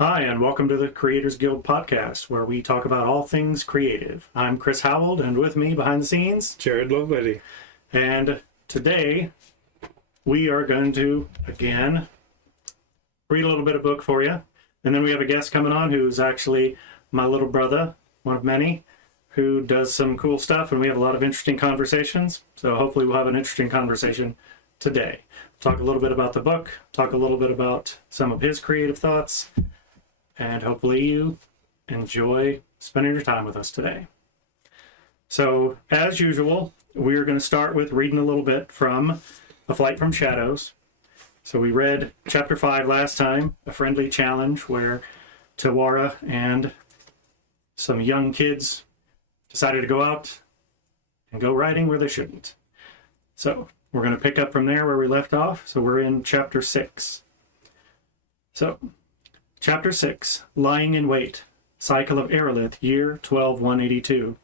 Hi, and welcome to the Creators Guild podcast, where we talk about all things creative. I'm Chris Howald, and with me behind the scenes, Jared Lovelady. And today, we are going to, again, read a little bit of book for you. And then we have a guest coming on who's actually my little brother, one of many, who does some cool stuff, and we have a lot of interesting conversations. So hopefully we'll have an interesting conversation today. Talk a little bit about the book, talk a little bit about some of his creative thoughts, and hopefully you enjoy spending your time with us today. So, as usual, we're going to start with reading a little bit from A Flight from Shadows. So we read Chapter 5 last time, A Friendly Challenge, where Tawara and some young kids decided to go out and go riding where they shouldn't. So, we're going to pick up from there where we left off. So we're in Chapter 6. So, Chapter 6, Lying in Wait, Cycle of Aerolith, Year 12182.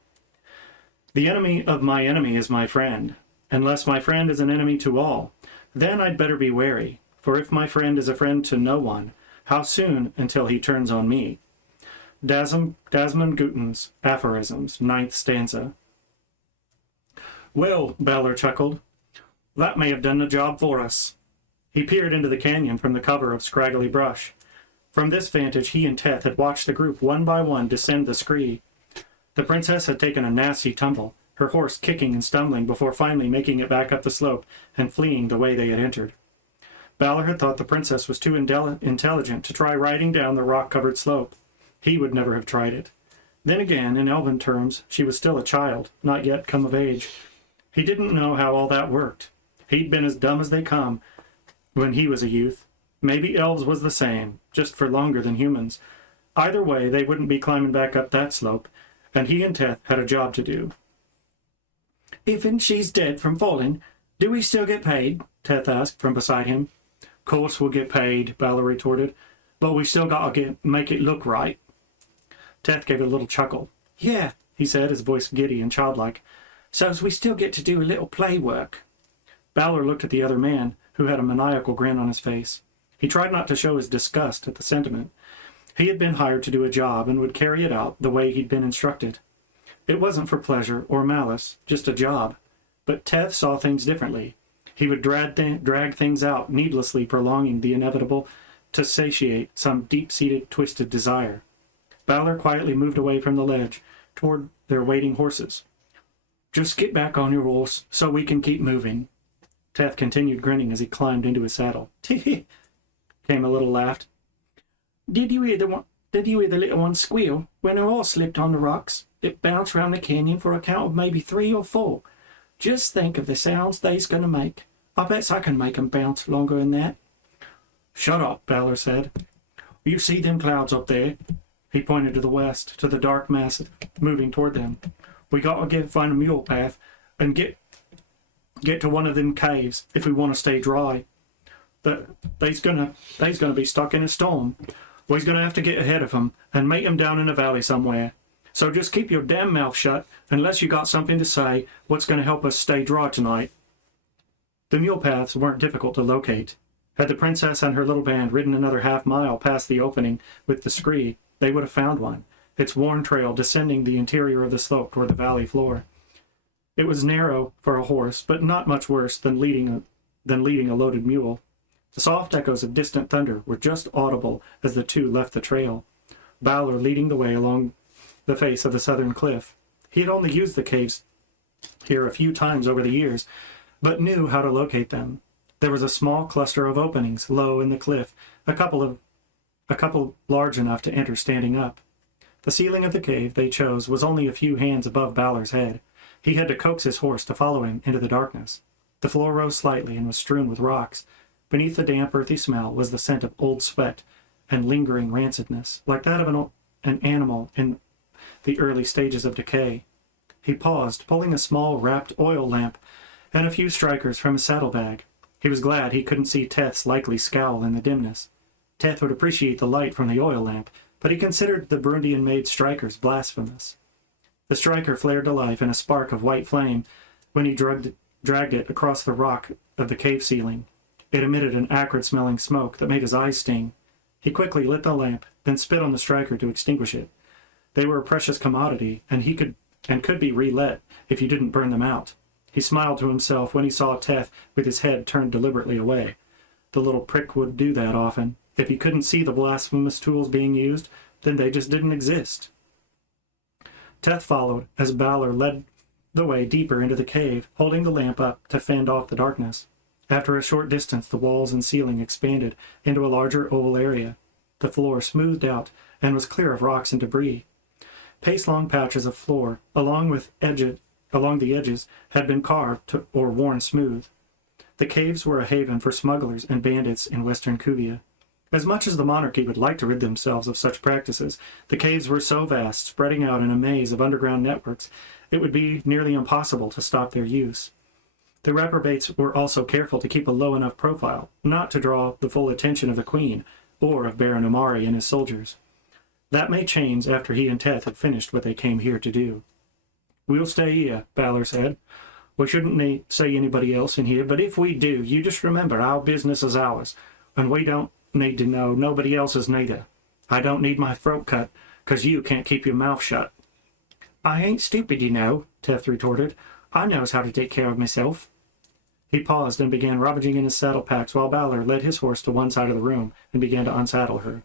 The enemy of my enemy is my friend, unless my friend is an enemy to all. Then I'd better be wary, for if my friend is a friend to no one, how soon until he turns on me? Desmond Guten's Aphorisms, 9th stanza. Well, Balor chuckled, that may have done the job for us. He peered into the canyon from the cover of scraggly brush. From this vantage, he and Teth had watched the group one by one descend the scree. The princess had taken a nasty tumble, her horse kicking and stumbling before finally making it back up the slope and fleeing the way they had entered. Balor had thought the princess was too intelligent to try riding down the rock-covered slope. He would never have tried it. Then again, in elven terms, she was still a child, not yet come of age. He didn't know how all that worked. He'd been as dumb as they come when he was a youth. Maybe elves was the same, just for longer than humans. Either way, they wouldn't be climbing back up that slope, and he and Teth had a job to do. If she's dead from falling, do we still get paid? Teth asked from beside him. Course we'll get paid, Balor retorted, but we still gotta make it look right. Teth gave a little chuckle. Yeah, he said, his voice giddy and childlike. So's we still get to do a little play work. Balor looked at the other man, who had a maniacal grin on his face. He tried not to show his disgust at the sentiment. He had been hired to do a job and would carry it out the way he'd been instructed. It wasn't for pleasure or malice, just a job. But Teth saw things differently. He would drag things out, needlessly prolonging the inevitable to satiate some deep-seated, twisted desire. Balor quietly moved away from the ledge, toward their waiting horses. Just get back on your horse, so we can keep moving. Teth continued grinning as he climbed into his saddle. Tee came a little laugh. Did you hear the little one squeal when her horse slipped on the rocks? It bounced round the canyon for a count of maybe 3 or 4. Just think of the sounds they's going to make. I bets I can make 'em bounce longer than that. Shut up, Balor said. You see them clouds up there? He pointed to the west, to the dark mass moving toward them. We got to find a mule path and get to one of them caves if we want to stay dry. They's gonna be stuck in a storm. We's gonna have to get ahead of 'em and meet 'em down in a valley somewhere. So just keep your damn mouth shut unless you got something to say what's gonna help us stay dry tonight. The mule paths weren't difficult to locate. Had the princess and her little band ridden another half-mile past the opening with the scree, they would have found one, its worn trail descending the interior of the slope toward the valley floor. It was narrow for a horse, but not much worse than leading a loaded mule. The soft echoes of distant thunder were just audible as the two left the trail, Balor leading the way along the face of the southern cliff. He had only used the caves here a few times over the years, but knew how to locate them. There was a small cluster of openings low in the cliff, a couple large enough to enter standing up. The ceiling of the cave they chose was only a few hands above Balor's head. He had to coax his horse to follow him into the darkness. The floor rose slightly and was strewn with rocks. Beneath the damp, earthy smell was the scent of old sweat and lingering rancidness, like that of an animal in the early stages of decay. He paused, pulling a small wrapped oil lamp and a few strikers from his saddlebag. He was glad he couldn't see Teth's likely scowl in the dimness. Teth would appreciate the light from the oil lamp, but he considered the Burundian-made strikers blasphemous. The striker flared to life in a spark of white flame when he dragged it across the rock of the cave ceiling. It emitted an acrid-smelling smoke that made his eyes sting. He quickly lit the lamp, then spit on the striker to extinguish it. They were a precious commodity, and could be relit if you didn't burn them out. He smiled to himself when he saw Teth with his head turned deliberately away. The little prick would do that often. If he couldn't see the blasphemous tools being used, then they just didn't exist. Teth followed as Balor led the way deeper into the cave, holding the lamp up to fend off the darkness. After a short distance, the walls and ceiling expanded into a larger oval area. The floor smoothed out and was clear of rocks and debris. Pace-long patches of floor, along the edges, had been carved or worn smooth. The caves were a haven for smugglers and bandits in western Cuvia. As much as the monarchy would like to rid themselves of such practices, the caves were so vast, spreading out in a maze of underground networks, it would be nearly impossible to stop their use. The reprobates were also careful to keep a low enough profile, not to draw the full attention of the queen, or of Baron Omari and his soldiers. That may change after he and Teth had finished what they came here to do. "We'll stay here," Balor said. "We shouldn't say anybody else in here, but if we do, you just remember our business is ours, and we don't need to know nobody else's neither. I don't need my throat cut, 'cause you can't keep your mouth shut." "I ain't stupid, you know," Teth retorted. "I knows how to take care of myself." He paused and began rummaging in his saddle packs while Balor led his horse to one side of the room and began to unsaddle her.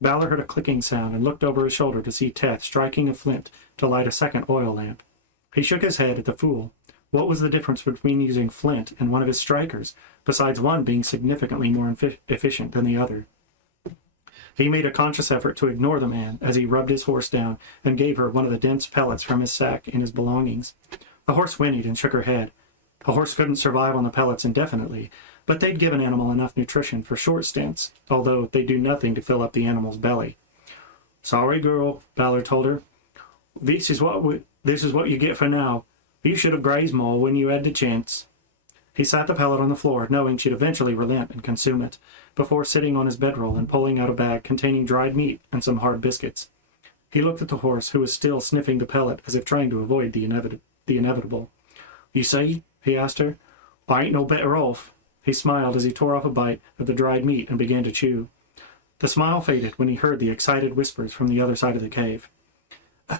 Balor heard a clicking sound and looked over his shoulder to see Teth striking a flint to light a second oil lamp. He shook his head at the fool. What was the difference between using flint and one of his strikers, besides one being significantly more efficient than the other? He made a conscious effort to ignore the man as he rubbed his horse down and gave her one of the dense pellets from his sack and his belongings. The horse whinnied and shook her head. A horse couldn't survive on the pellets indefinitely, but they'd give an animal enough nutrition for short stints, although they do nothing to fill up the animal's belly. "Sorry, girl," Balor told her. This is what you get for now. You should have grazed more when you had the chance." He sat the pellet on the floor, knowing she'd eventually relent and consume it, before sitting on his bedroll and pulling out a bag containing dried meat and some hard biscuits. He looked at the horse, who was still sniffing the pellet as if trying to avoid the inevitable. "You see?" he asked her. "I ain't no better off." He smiled as he tore off a bite of the dried meat and began to chew. The smile faded when he heard the excited whispers from the other side of the cave.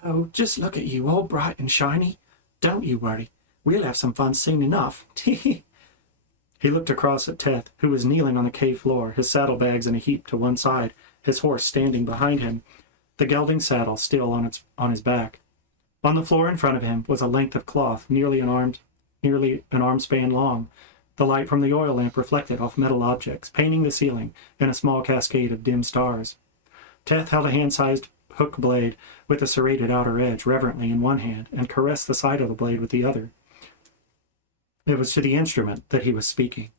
"Oh, just look at you, all bright and shiny. Don't you worry. We'll have some fun soon enough." He looked across at Teth, who was kneeling on the cave floor, his saddlebags in a heap to one side, his horse standing behind him, the gelding saddle still on his back. On the floor in front of him was a length of cloth nearly an arm span long. The light from the oil lamp reflected off metal objects, painting the ceiling in a small cascade of dim stars. Teth held a hand-sized hook blade with a serrated outer edge reverently in one hand and caressed the side of the blade with the other. It was to the instrument that he was speaking.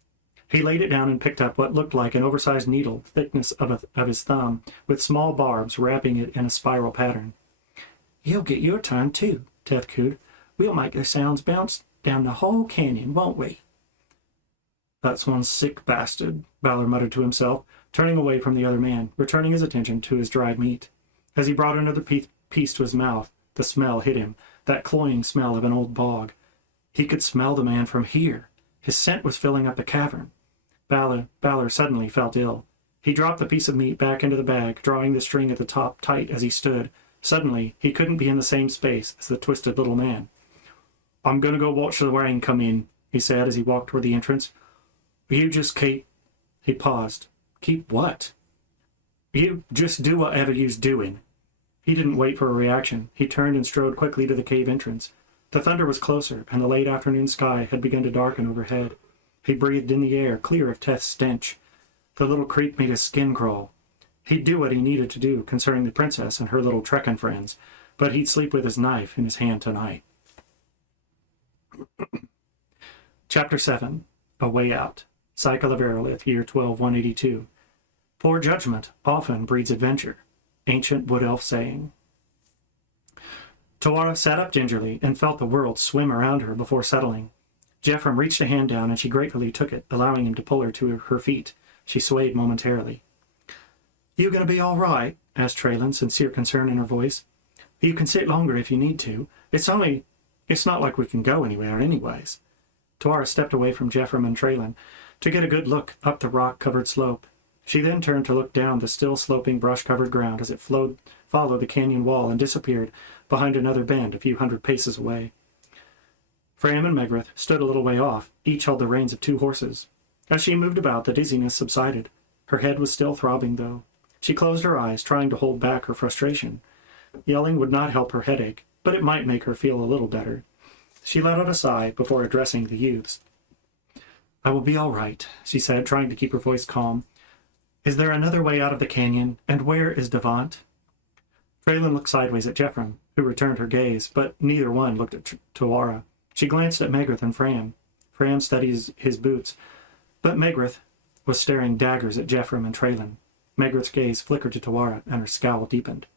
He laid it down and picked up what looked like an oversized needle, thickness of his thumb, with small barbs wrapping it in a spiral pattern. "You'll get your turn, too," Teth cooed. "We'll make the sounds bounce down the whole canyon, won't we?" "That's one sick bastard," Balor muttered to himself, turning away from the other man, returning his attention to his dried meat. As he brought another piece to his mouth, the smell hit him, that cloying smell of an old bog. He could smell the man from here. His scent was filling up the cavern. Balor suddenly felt ill. He dropped the piece of meat back into the bag, drawing the string at the top tight as he stood. Suddenly, he couldn't be in the same space as the twisted little man. "I'm going to go watch the rain come in," he said as he walked toward the entrance. "You just keep..." He paused. "Keep what?" "You just do whatever you's doing." He didn't wait for a reaction. He turned and strode quickly to the cave entrance. The thunder was closer, and the late afternoon sky had begun to darken overhead. He breathed in the air, clear of Teth's stench. The little creek made his skin crawl. He'd do what he needed to do concerning the princess and her little trekking friends, but he'd sleep with his knife in his hand tonight. Chapter 7. A Way Out. Cycle of Aerolith, year 12-182. Poor judgment often breeds adventure. Ancient wood elf saying. Tawara sat up gingerly and felt the world swim around her before settling. Jephram reached a hand down and she gratefully took it, allowing him to pull her to her feet. She swayed momentarily. "You gonna be all right?" asked Traylon, sincere concern in her voice. "You can sit longer if you need to. It's not like we can go anywhere anyways." Tawara stepped away from Jephram and Traylon to get a good look up the rock-covered slope. She then turned to look down the still sloping brush-covered ground as it followed the canyon wall and disappeared behind another bend a few hundred paces away. Fram and Megrith stood a little way off. Each held the reins of 2 horses. As she moved about, the dizziness subsided. Her head was still throbbing, though. She closed her eyes, trying to hold back her frustration. Yelling would not help her headache, but it might make her feel a little better. She let out a sigh before addressing the youths. "I will be all right," she said, trying to keep her voice calm. "Is there another way out of the canyon, and where is Devant?" Traylon looked sideways at Jeffrem, who returned her gaze, but neither one looked at Tuara. She glanced at Megrith and Fram. Fram studied his boots, but Megrith was staring daggers at Jeffrem and Traylon. Megrith's gaze flickered to Tuara, and her scowl deepened.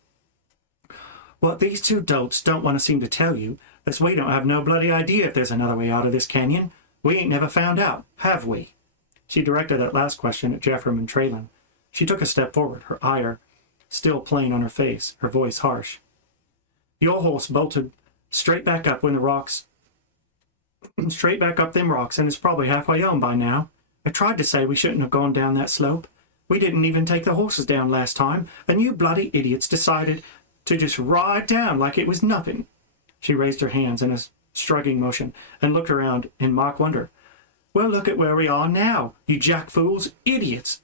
"What these 2 dolts don't want to seem to tell you is we don't have no bloody idea if there's another way out of this canyon. We ain't never found out, have we?" She directed that last question at Jeffrem and Traylon. She took a step forward, her ire still plain on her face, her voice harsh. "Your horse bolted straight back up them rocks, and is probably halfway home by now. I tried to say we shouldn't have gone down that slope. We didn't even take the horses down last time, and you bloody idiots decided to just ride down like it was nothing." She raised her hands in a shrugging motion and looked around in mock wonder. "Well, look at where we are now, you jack fools, idiots!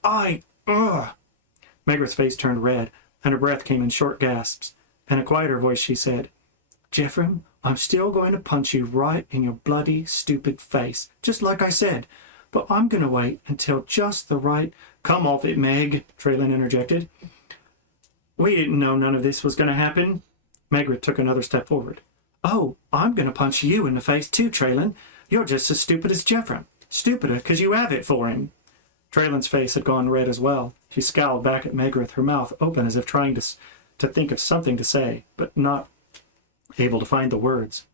Megrith's face turned red, and her breath came in short gasps. In a quieter voice she said, "Jeffrem, I'm still going to punch you right in your bloody, stupid face, just like I said. But I'm going to wait until just the right—" "Come off it, Meg," Traylon interjected. "We didn't know none of this was going to happen." Megrith took another step forward. "Oh, I'm going to punch you in the face too, Traylon. You're just as stupid as Jeffrem. Stupider because you have it for him." Traylon's face had gone red as well. She scowled back at Megrith, her mouth open as if trying to think of something to say, but not able to find the words.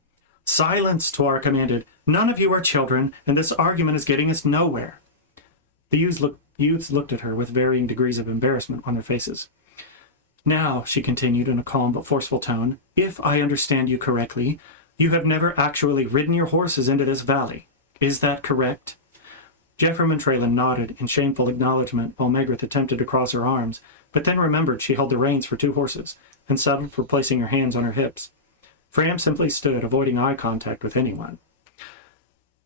"Silence," Tuara commanded. "None of you are children, and this argument is getting us nowhere." The youths looked at her with varying degrees of embarrassment on their faces. "Now," she continued in a calm but forceful tone, "if I understand you correctly, you have never actually ridden your horses into this valley. Is that correct?" Jeffrem and Traylon nodded in shameful acknowledgement while Megrith attempted to cross her arms, but then remembered she held the reins for 2 horses and settled for placing her hands on her hips. Fram simply stood, avoiding eye contact with anyone.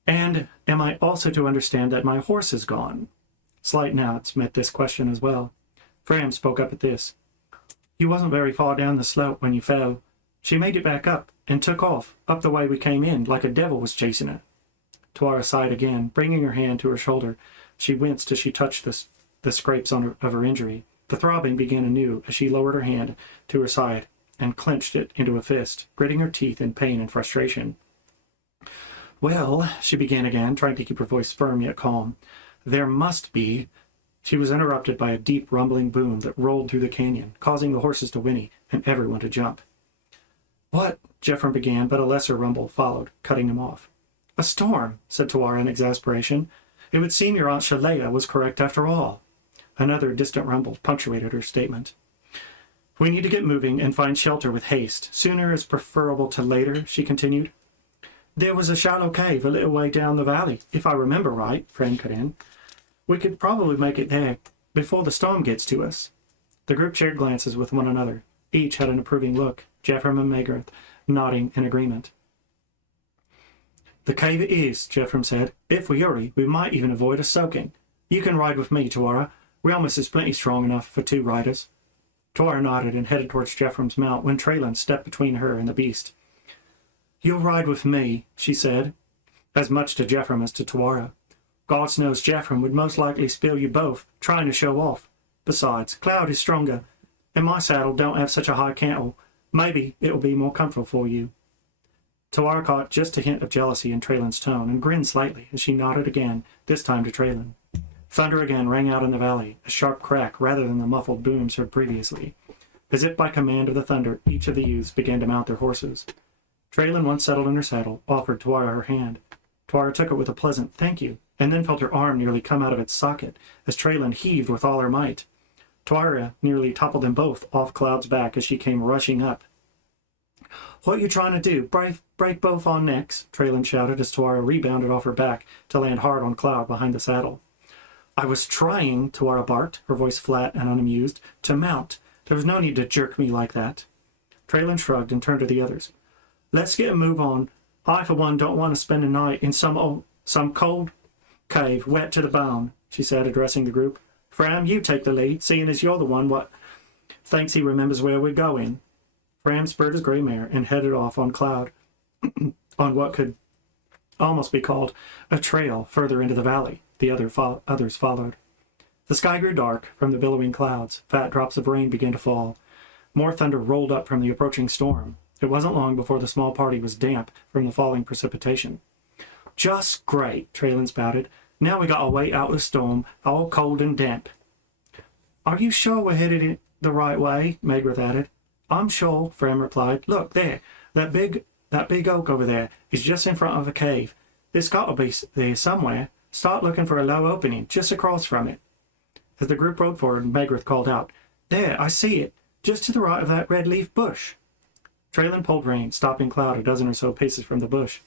"And am I also to understand that my horse is gone?" Slight nods met this question as well. Fram spoke up at this. "You wasn't very far down the slope when you fell. She made it back up and took off, up the way we came in, like a devil was chasing her." Tuara sighed again, bringing her hand to her shoulder. She winced as she touched the scrapes of her injury. The throbbing began anew as she lowered her hand to her side and clenched it into a fist, gritting her teeth in pain and frustration. "Well," she began again, trying to keep her voice firm yet calm, "there must be—" She was interrupted by a deep rumbling boom that rolled through the canyon, causing the horses to whinny and everyone to jump. "What?" Jeffrem began, but a lesser rumble followed, cutting him off. "A storm," said Tuara in exasperation. "It would seem your Aunt Shalea was correct after all." Another distant rumble punctuated her statement. "We need to get moving and find shelter with haste. Sooner is preferable to later," she continued. "There was a shallow cave a little way down the valley, if I remember right," Fran cut in. "We could probably make it there before the storm gets to us." The group shared glances with one another. Each had an approving look, Jeffrem and Megrith nodding in agreement. "The cave it is," Jeffrem said. "If we hurry, we might even avoid a soaking. You can ride with me, Tuara. Realmus is plenty strong enough for 2 riders." Tuara nodded and headed towards Jeffrem's mount when Traylon stepped between her and the beast. "You'll ride with me," she said, as much to Jeffrem as to Tuara. "God knows Jeffrem would most likely spill you both, trying to show off. Besides, Cloud is stronger, and my saddle don't have such a high cantle. Maybe it'll be more comfortable for you." Tuara caught just a hint of jealousy in Traylon's tone and grinned slightly as she nodded again, this time to Traylon. Thunder again rang out in the valley, a sharp crack rather than the muffled booms heard previously. As if by command of the thunder, each of the youths began to mount their horses. Traylon, once settled in her saddle, offered Tuara her hand. Tuara took it with a pleasant "thank you," and then felt her arm nearly come out of its socket as Traylon heaved with all her might. Tuara nearly toppled them both off Cloud's back as she came rushing up. "What you trying to do? Break both our necks?" Traylon shouted as Tuara rebounded off her back to land hard on Cloud behind the saddle. I was trying, Tuara barked, her voice flat and unamused, to mount. There was no need to jerk me like that. Traylon shrugged and turned to the others. Let's get a move on. I, for one, don't want to spend a night in some cold cave, wet to the bone, she said, addressing the group. Fram, you take the lead, seeing as you're the one what thinks he remembers where we're going. Fram spurred his grey mare and headed off on Cloud, on what could almost be called a trail further into the valley. The others followed. The sky grew dark from the billowing clouds. Fat drops of rain began to fall. More thunder rolled up from the approaching storm. It wasn't long before the small party was damp from the falling precipitation. Just great, Traylon spouted. Now we got to wait out the storm, all cold and damp. Are you sure we're headed in the right way? Megrith added. I'm sure, Fram replied. Look, there, that big oak over there is just in front of a cave. It's got to be there somewhere. Start looking for a low opening just across from it. As the group rode forward, Megrith called out, There, I see it, just to the right of that red leaf bush. Traylon pulled rein, stopping Cloud a dozen or so paces from the bush.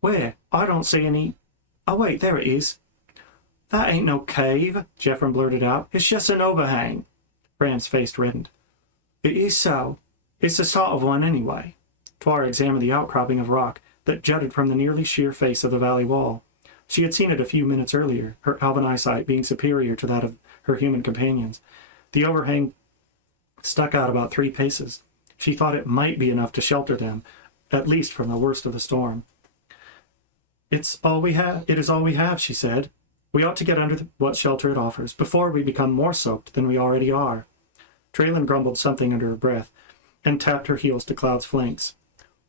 Where? I don't see any... Oh, wait, there it is. That ain't no cave, Jeffrem blurted out. It's just an overhang. Fram's face reddened. It is so. It's the sort of one anyway. Tuara examined the outcropping of rock that jutted from the nearly sheer face of the valley wall. She had seen it a few minutes earlier, her elven eyesight being superior to that of her human companions. The overhang stuck out about 3 paces. She thought it might be enough to shelter them, at least from the worst of the storm. It is all we have, she said. We ought to get under what shelter it offers, before we become more soaked than we already are. Traylon grumbled something under her breath, and tapped her heels to Cloud's flanks.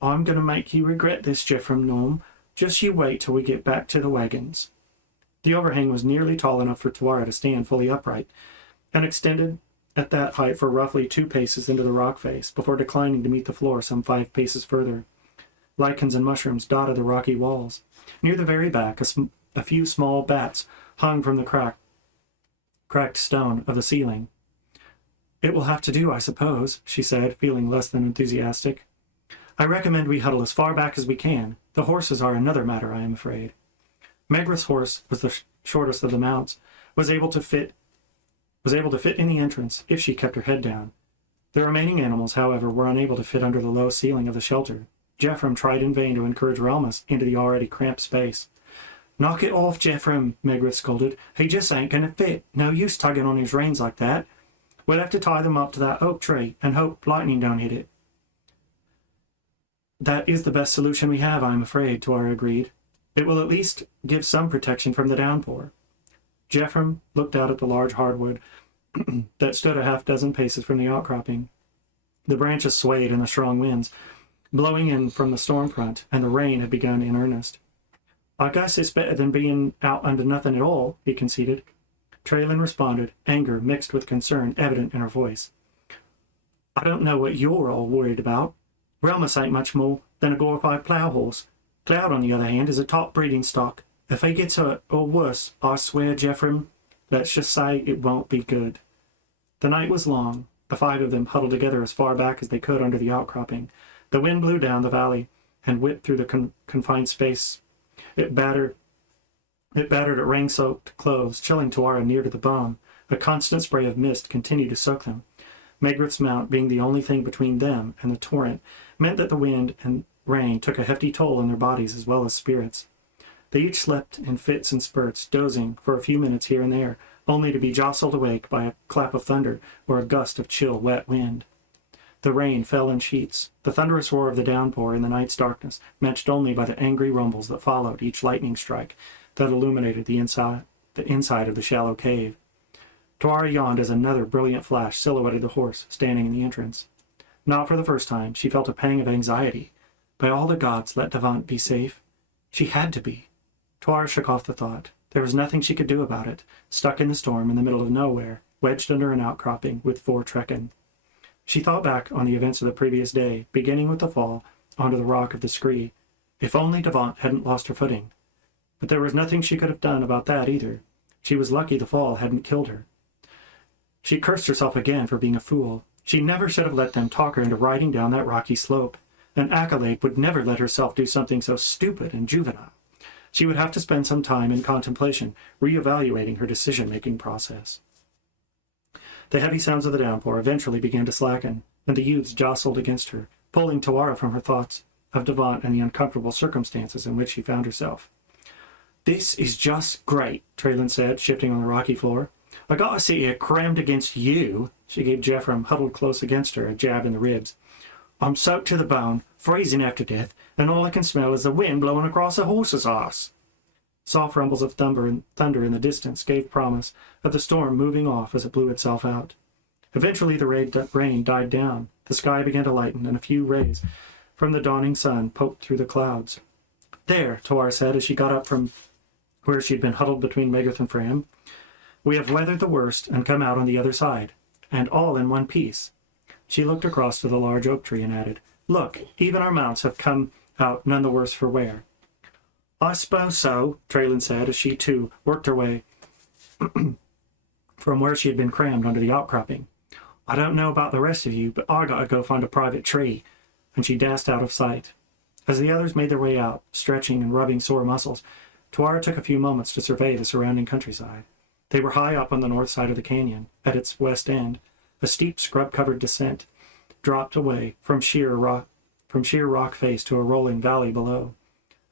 I'm going to make you regret this, Jeffrem Gnome. Just you wait till we get back to the wagons. The overhang was nearly tall enough for Tuara to stand fully upright, and extended at that height for roughly 2 paces into the rock face, before declining to meet the floor some 5 paces further. Lichens and mushrooms dotted the rocky walls. Near the very back, a few small bats hung from the cracked stone of the ceiling. It will have to do, I suppose, she said, feeling less than enthusiastic. I recommend we huddle as far back as we can. The horses are another matter, I am afraid. Megrith's horse was the shortest of the mounts, was able to fit in the entrance if she kept her head down. The remaining animals, however, were unable to fit under the low ceiling of the shelter. Jeffrem tried in vain to encourage Relmus into the already cramped space. Knock it off, Jeffrem, Megrith scolded. He just ain't going to fit. No use tugging on his reins like that. We'll have to tie them up to that oak tree and hope lightning don't hit it. That is the best solution we have, I'm afraid, Tuara agreed. It will at least give some protection from the downpour. Jeffrem looked out at the large hardwood that stood a 6 paces from the outcropping. The branches swayed in the strong winds, blowing in from the storm front, and the rain had begun in earnest. I guess it's better than being out under nothing at all, he conceded. Traylon responded, anger mixed with concern evident in her voice. I don't know what you're all worried about. Relmus ain't much more than a glorified plough horse. Cloud, on the other hand, is a top breeding stock. If he gets hurt, or worse, I swear, Jeffrem, let's just say it won't be good. The night was long. The 5 of them huddled together as far back as they could under the outcropping. The wind blew down the valley and whipped through the confined space. It battered at rain-soaked clothes, chilling Tuara near to the bone. A constant spray of mist continued to soak them. Megrith's mount, being the only thing between them and the torrent, meant that the wind and rain took a hefty toll on their bodies as well as spirits. They each slept in fits and spurts, dozing for a few minutes here and there, only to be jostled awake by a clap of thunder or a gust of chill, wet wind. The rain fell in sheets, the thunderous roar of the downpour in the night's darkness, matched only by the angry rumbles that followed each lightning strike that illuminated the inside of the shallow cave. Tuara yawned as another brilliant flash silhouetted the horse standing in the entrance. Not for the first time, she felt a pang of anxiety. By all the gods, let Devant be safe. She had to be. Tuara shook off the thought. There was nothing she could do about it, stuck in the storm in the middle of nowhere, wedged under an outcropping with 4 trekken. She thought back on the events of the previous day, beginning with the fall onto the rock of the scree. If only Devant hadn't lost her footing. But there was nothing she could have done about that either. She was lucky the fall hadn't killed her. She cursed herself again for being a fool. She never should have let them talk her into riding down that rocky slope. An accolade would never let herself do something so stupid and juvenile. She would have to spend some time in contemplation, re-evaluating her decision-making process. The heavy sounds of the downpour eventually began to slacken, and the youths jostled against her, pulling Tawara from her thoughts of Devant and the uncomfortable circumstances in which she found herself. "This is just great," Traylon said, shifting on the rocky floor. "I gotta sit here crammed against you." She gave Jephram, huddled close against her, a jab in the ribs. "I'm soaked to the bone, freezing after death, and all I can smell is the wind blowing across a horse's arse." Soft rumbles of thunder in the distance gave promise of the storm moving off as it blew itself out. Eventually the rain died down, the sky began to lighten, and a few rays from the dawning sun poked through the clouds. "There," Tawara said as she got up from where she had been huddled between Megarth and Fram. "We have weathered the worst and come out on the other side, and all in one piece." She looked across to the large oak tree and added, "Look, even our mounts have come out none the worse for wear." "I suppose so," Traylon said as she, too, worked her way from where she had been crammed under the outcropping. "I don't know about the rest of you, but I gotta go find a private tree," and she dashed out of sight. As the others made their way out, stretching and rubbing sore muscles, Tawara took a few moments to survey the surrounding countryside. They were high up on the north side of the canyon. At its west end, a steep scrub-covered descent dropped away from sheer rock face to a rolling valley below.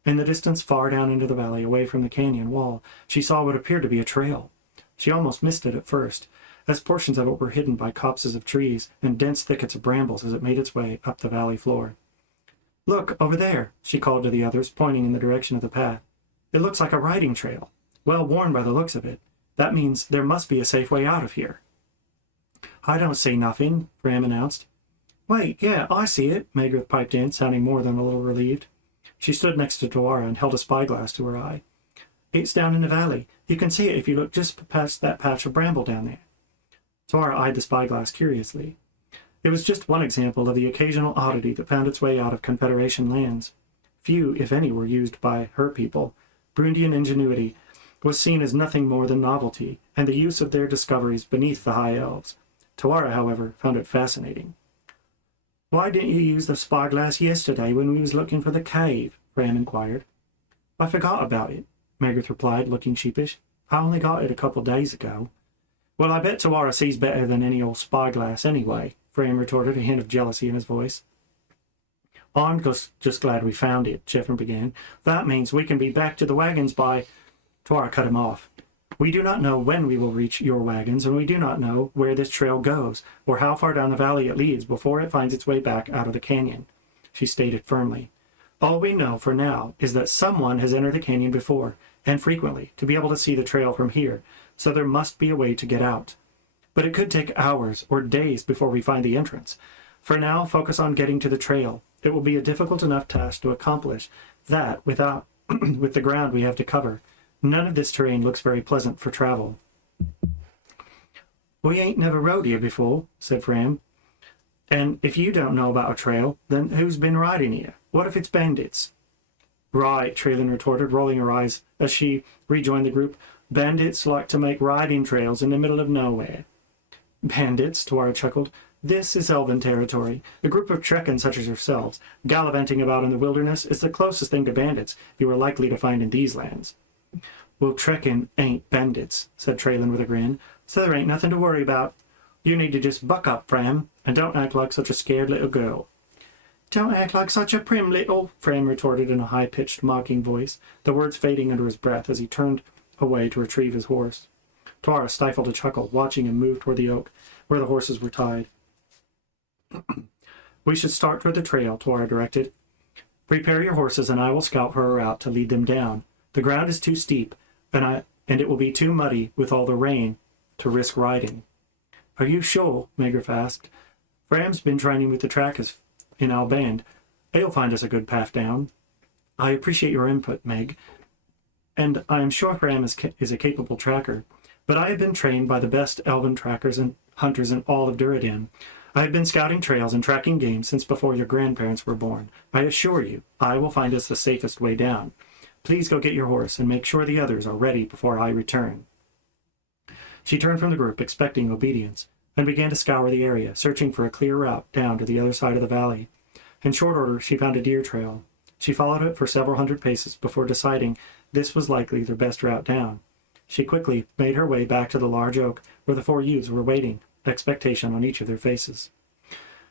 In the distance, far down into the valley, away from the canyon wall, she saw what appeared to be a trail. She almost missed it at first, as portions of it were hidden by copses of trees and dense thickets of brambles as it made its way up the valley floor. "Look, over there," she called to the others, pointing in the direction of the path. "It looks like a riding trail, well worn by the looks of it. That means there must be a safe way out of here." "I don't see nothing," Fram announced. "Wait, yeah, I see it," Megarth piped in, sounding more than a little relieved. She stood next to Tawara and held a spyglass to her eye. "It's down in the valley. You can see it if you look just past that patch of bramble down there." Tawara eyed the spyglass curiously. It was just one example of the occasional oddity that found its way out of Confederation lands. Few, if any, were used by her people. Brundian ingenuity was seen as nothing more than novelty, and the use of their discoveries beneath the High Elves. Tawara, however, found it fascinating. "Why didn't you use the spyglass yesterday when we was looking for the cave?" Fram inquired. "I forgot about it," Megarth replied, looking sheepish. "I only got it a couple days ago." "Well, I bet Tawara sees better than any old spyglass anyway," Fram retorted, a hint of jealousy in his voice. "I'm just glad we found it," Jephram began. "That means we can be back to the wagons by—" Tawara cut him off. "We do not know when we will reach your wagons, and we do not know where this trail goes, or how far down the valley it leads before it finds its way back out of the canyon," she stated firmly. "All we know for now is that someone has entered the canyon before, and frequently, to be able to see the trail from here, so there must be a way to get out. But it could take hours or days before we find the entrance. For now, focus on getting to the trail. It will be a difficult enough task to accomplish that without with the ground we have to cover. None of this terrain looks very pleasant for travel." "We ain't never rode here before," said Fram. "And if you don't know about a trail, then who's been riding here? What if it's bandits?" "Right," Traylon retorted, rolling her eyes as she rejoined the group. "Bandits like to make riding trails in the middle of nowhere." "Bandits?" Tawara chuckled. "This is Elven territory. A group of Trekkins such as yourselves, gallivanting about in the wilderness, is the closest thing to bandits you are likely to find in these lands." "Well, Trekkin ain't bandits," said Traylon with a grin, "so there ain't nothing to worry about. You need to just buck up, Fram, and don't act like such a scared little girl." "Don't act like such a prim little," Fram retorted in a high-pitched, mocking voice, the words fading under his breath as he turned away to retrieve his horse. Tawara stifled a chuckle, watching him move toward the oak, where the horses were tied. "We should start toward the trail," Tawara directed. "Prepare your horses, and I will scout for a route to lead them down. The ground is too steep, and it will be too muddy with all the rain to risk riding." "Are you sure?" Megarth asked. "Fram's been training with the trackers in Alband. He'll find us a good path down." "I appreciate your input, Meg, and I am sure Fram is a capable tracker, but I have been trained by the best elven trackers and hunters in all of Duradim. I have been scouting trails and tracking game since before your grandparents were born. I assure you, I will find us the safest way down. Please go get your horse and make sure the others are ready before I return." She turned from the group, expecting obedience, and began to scour the area, searching for a clear route down to the other side of the valley. In short order, she found a deer trail. She followed it for several hundred paces before deciding this was likely their best route down. She quickly made her way back to the large oak where the 4 youths were waiting, expectation on each of their faces.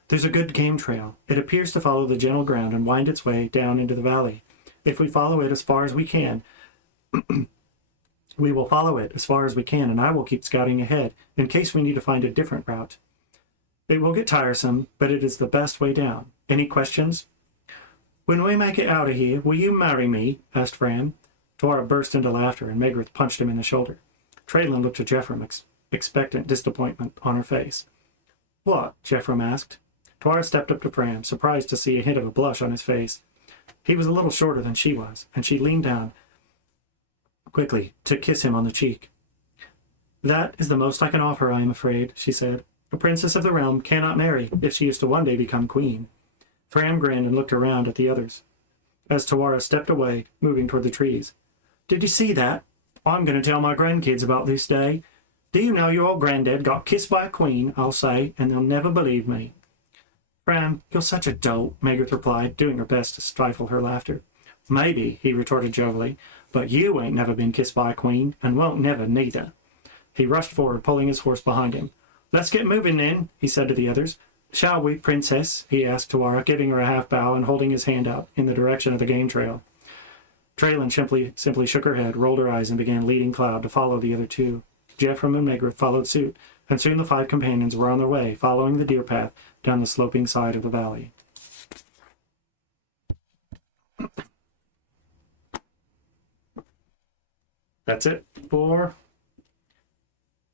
There's a good game trail. It appears to follow the gentle ground and wind its way down into the valley. If we follow it as far as we can, we will follow it as far as we can, and I will keep scouting ahead in case we need to find a different route. It will get tiresome, but it is the best way down. Any questions? When we make it out of here, will you marry me? Asked Fram. Tuara burst into laughter, and Megrith punched him in the shoulder. Traylon looked at Jephram, expectant disappointment on her face. What? Jephram asked. Tuara stepped up to Fram, surprised to see a hint of a blush on his face. He was a little shorter than she was, and she leaned down quickly to kiss him on the cheek. That is the most I can offer, I am afraid, she said. A princess of the realm cannot marry if she is to one day become queen. Fram grinned and looked around at the others, as Tuara stepped away, moving toward the trees. Did you see that? I'm going to tell my grandkids about this day. Do you know your old granddad got kissed by a queen, I'll say, and they'll never believe me. Fram, you're such a dolt, Megrith replied, doing her best to stifle her laughter. Maybe, he retorted jovially, but you ain't never been kissed by a queen, and won't never neither. He rushed forward, pulling his horse behind him. Let's get moving, then, he said to the others. Shall we, princess? He asked Tuara, giving her a half bow and holding his hand out in the direction of the game trail. Traylon simply shook her head, rolled her eyes, and began leading Cloud to follow the other two. Jephram and Megrith followed suit, and soon the 5 companions were on their way, following the deer path down the sloping side of the valley. That's it for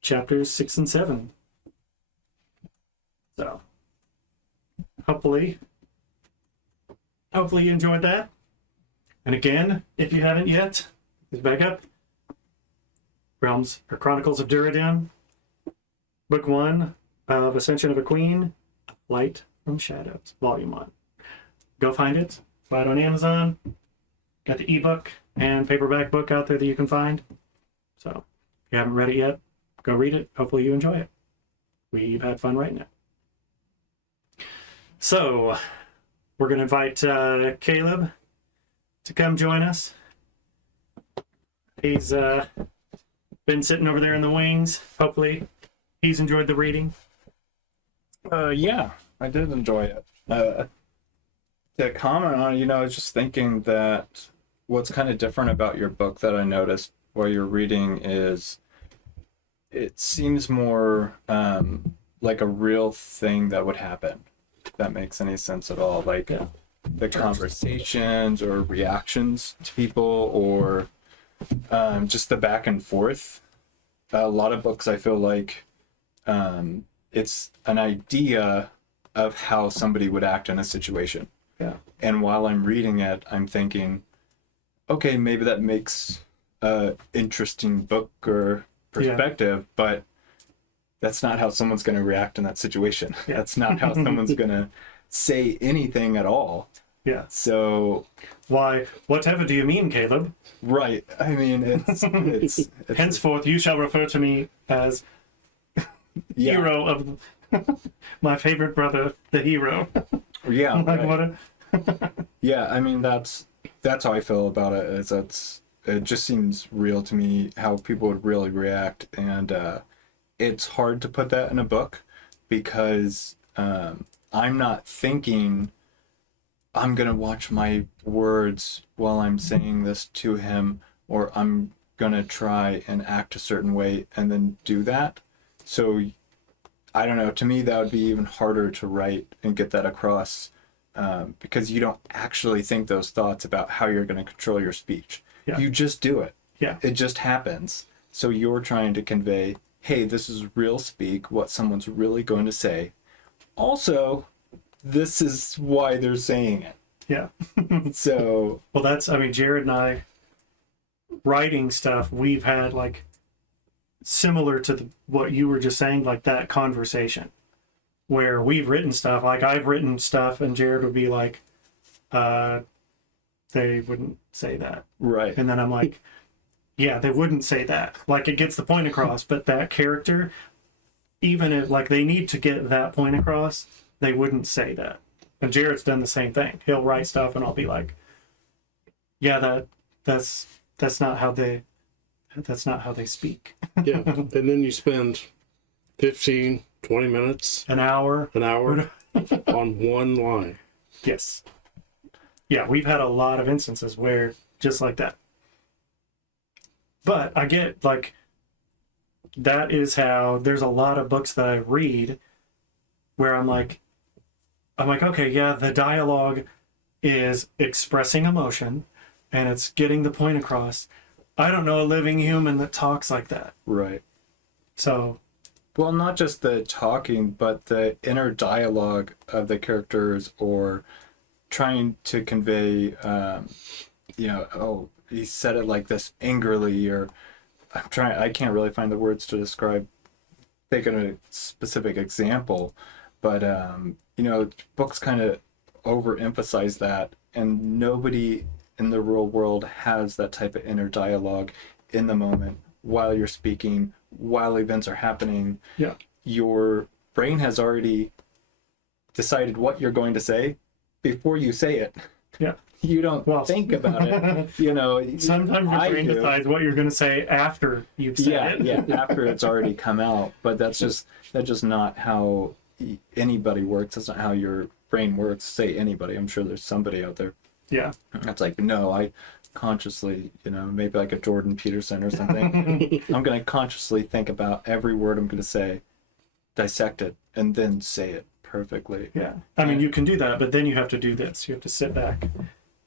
chapters 6 and 7. So, hopefully you enjoyed that. And again, if you haven't yet, let's back up. Chronicles of Duradim, Book 1 of Ascension of a Queen, Light from Shadows, Volume 1. Go find it. Buy it on Amazon. Got the ebook and paperback book out there that you can find. So, if you haven't read it yet, go read it. Hopefully you enjoy it. We've had fun writing it. So, we're going to invite Caleb to come join us. He's been sitting over there in the wings. Hopefully he's enjoyed the reading. Yeah, I did enjoy it. To comment on it, I was just thinking that what's kind of different about your book that I noticed while you're reading is it seems more like a real thing that would happen, if that makes any sense at all. Like the conversations or reactions to people or just the back and forth. A lot of books I feel like it's an idea of how somebody would act in a situation. Yeah. And while I'm reading it, I'm thinking, okay, maybe that makes a interesting book or perspective, but that's not how someone's going to react in that situation. Yeah. That's not how someone's going to say anything at all. Yeah. So why, whatever do you mean, Caleb? Right. I mean, it's henceforth you shall refer to me as hero of my favorite brother, the hero. Yeah. Like, right. Yeah, I mean that's how I feel about it. It just seems real to me how people would really react, and it's hard to put that in a book because I'm not thinking I'm gonna watch my words while I'm saying this to him, or I'm gonna try and act a certain way and then do that. So I don't know, to me that would be even harder to write and get that across, because you don't actually think those thoughts about how you're going to control your speech. Yeah. You just do it. Yeah. It just happens. So you're trying to convey, hey, this is real speak, what someone's really going to say. Also, this is why they're saying it. Yeah. So well, Jared and I writing stuff, we've had like similar to what you were just saying, like that conversation where we've written stuff, like I've written stuff and Jared would be like, they wouldn't say that. Right. And then I'm like, yeah, they wouldn't say that. Like it gets the point across, but that character, even if like they need to get that point across, they wouldn't say that. And Jared's done the same thing. He'll write stuff and I'll be like, yeah, that's that's not how they speak. Yeah. And then you spend 15, 20 minutes, An hour. on one line. Yes. Yeah, we've had a lot of instances where just like that. But I get, like, that is how there's a lot of books that I read where I'm like, okay, yeah, the dialogue is expressing emotion and it's getting the point across. I don't know a living human that talks like that. Right. So, Well, not just the talking, but the inner dialogue of the characters, or trying to convey, oh, he said it like this angrily, or I can't really find the words to describe, thinking of a specific example, but, books kind of overemphasize that, and nobody in the real world has that type of inner dialogue in the moment while you're speaking, while events are happening. yeah. Your brain has already decided what you're going to say before you say it. Yeah. You don't think about it. Sometimes your brain decides what you're going to say after you've said it. Yeah, after it's already come out. But that's just not how anybody works. That's not how your brain works. Say anybody. I'm sure there's somebody out there. Yeah. That's like, no, I consciously, maybe like a Jordan Peterson or something. I'm going to consciously think about every word I'm going to say, dissect it, and then say it perfectly. Yeah. I mean, you can do that, but then you have to do this. You have to sit back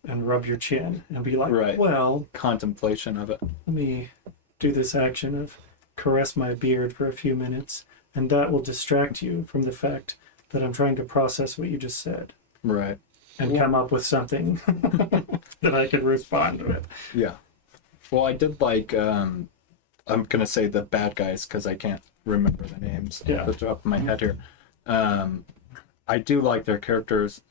and rub your chin and be like, Right. well, Contemplation of it. let me do this action of caress my beard for a few minutes, and that will distract you from the fact that I'm trying to process what you just said Right. and come up with something that I could respond with. Yeah. Well, I did like, I'm going to say the bad guys because I can't remember the names off the top of my head here. I do like their characters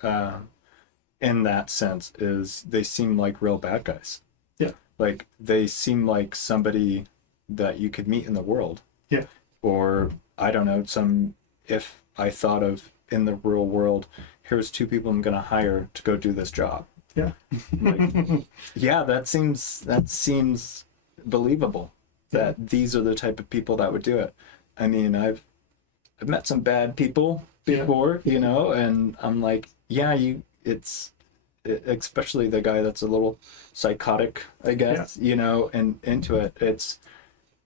in that sense, is they seem like real bad guys. Yeah. Like, they seem like somebody that you could meet in the world. Yeah. Or, I don't know, if I thought of in the real world, here's two people I'm going to hire to go do this job. Yeah. Like, yeah, that seems believable, that these are the type of people that would do it. I mean, I've met some bad people before, and I'm like, yeah, especially the guy that's a little psychotic, I guess, and into it.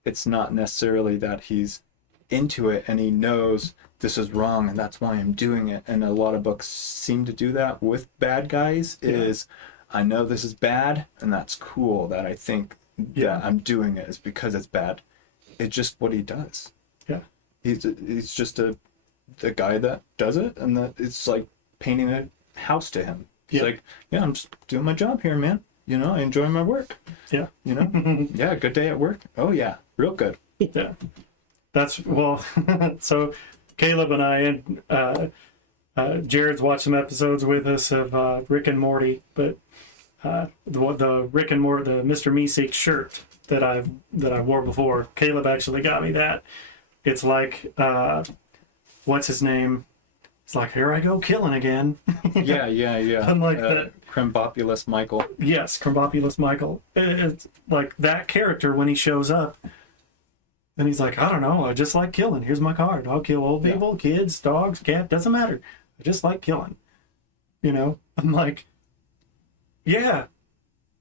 It's not necessarily that he's into it and he knows this is wrong and that's why I'm doing it. And a lot of books seem to do that with bad guys, is I know this is bad and that's cool, that I think that I'm doing it is because it's bad. It's just what he does. Yeah. He's just the guy that does it, and that it's like painting a house to him. He's like, yeah, I'm just doing my job here, man. I enjoy my work. Yeah. Yeah, good day at work. Oh yeah, real good. Yeah. That's, well, so Caleb and I, and Jared's watched some episodes with us of Rick and Morty, but the Rick and Morty, the Mr. Meeseek shirt that I wore before, Caleb actually got me that. It's like, what's his name? It's like, here I go killing again. Yeah. I'm like that. Crimbopulous Michael. Yes, Crimbopulous Michael. It's like that character when he shows up. And he's like, I don't know, I just like killing. Here's my card. I'll kill old people, kids, dogs, cat, doesn't matter. I just like killing. I'm like, yeah.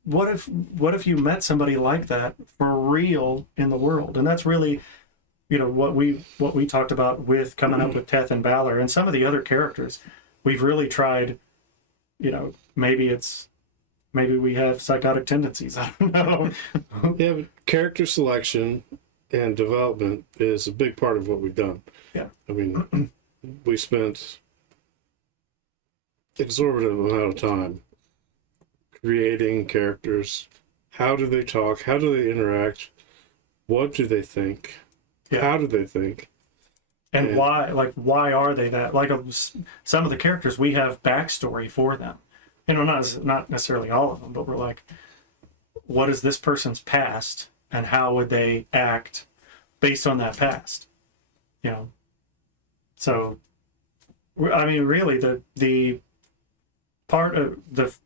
What if you met somebody like that for real in the world? And that's really, what we talked about with coming up with Teth and Balor and some of the other characters. We've really tried, maybe we have psychotic tendencies. I don't know. Yeah, but character selection and development is a big part of what we've done. Yeah. I mean, we spent exorbitant amount of time creating characters. How do they talk? How do they interact? What do they think? Yeah. How do they think? And why are they that? Like some of the characters, we have backstory for them. Not necessarily all of them, but we're like, what is this person's past? And how would they act based on that past? So, I mean, really, the part of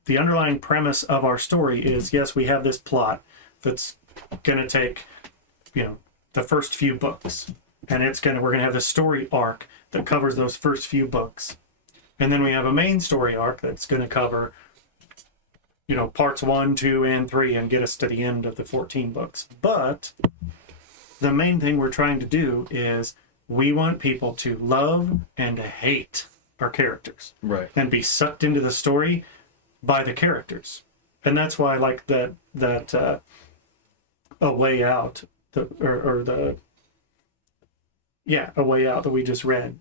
the underlying premise of our story is, yes, we have this plot that's going to take, the first few books. And we're going to have a story arc that covers those first few books. And then we have a main story arc that's going to cover, parts 1, 2, and 3 and get us to the end of the 14 books. But the main thing we're trying to do is we want people to love and hate our characters. Right. And be sucked into the story by the characters. And that's why I like that A Way Out, A Way Out that we just read,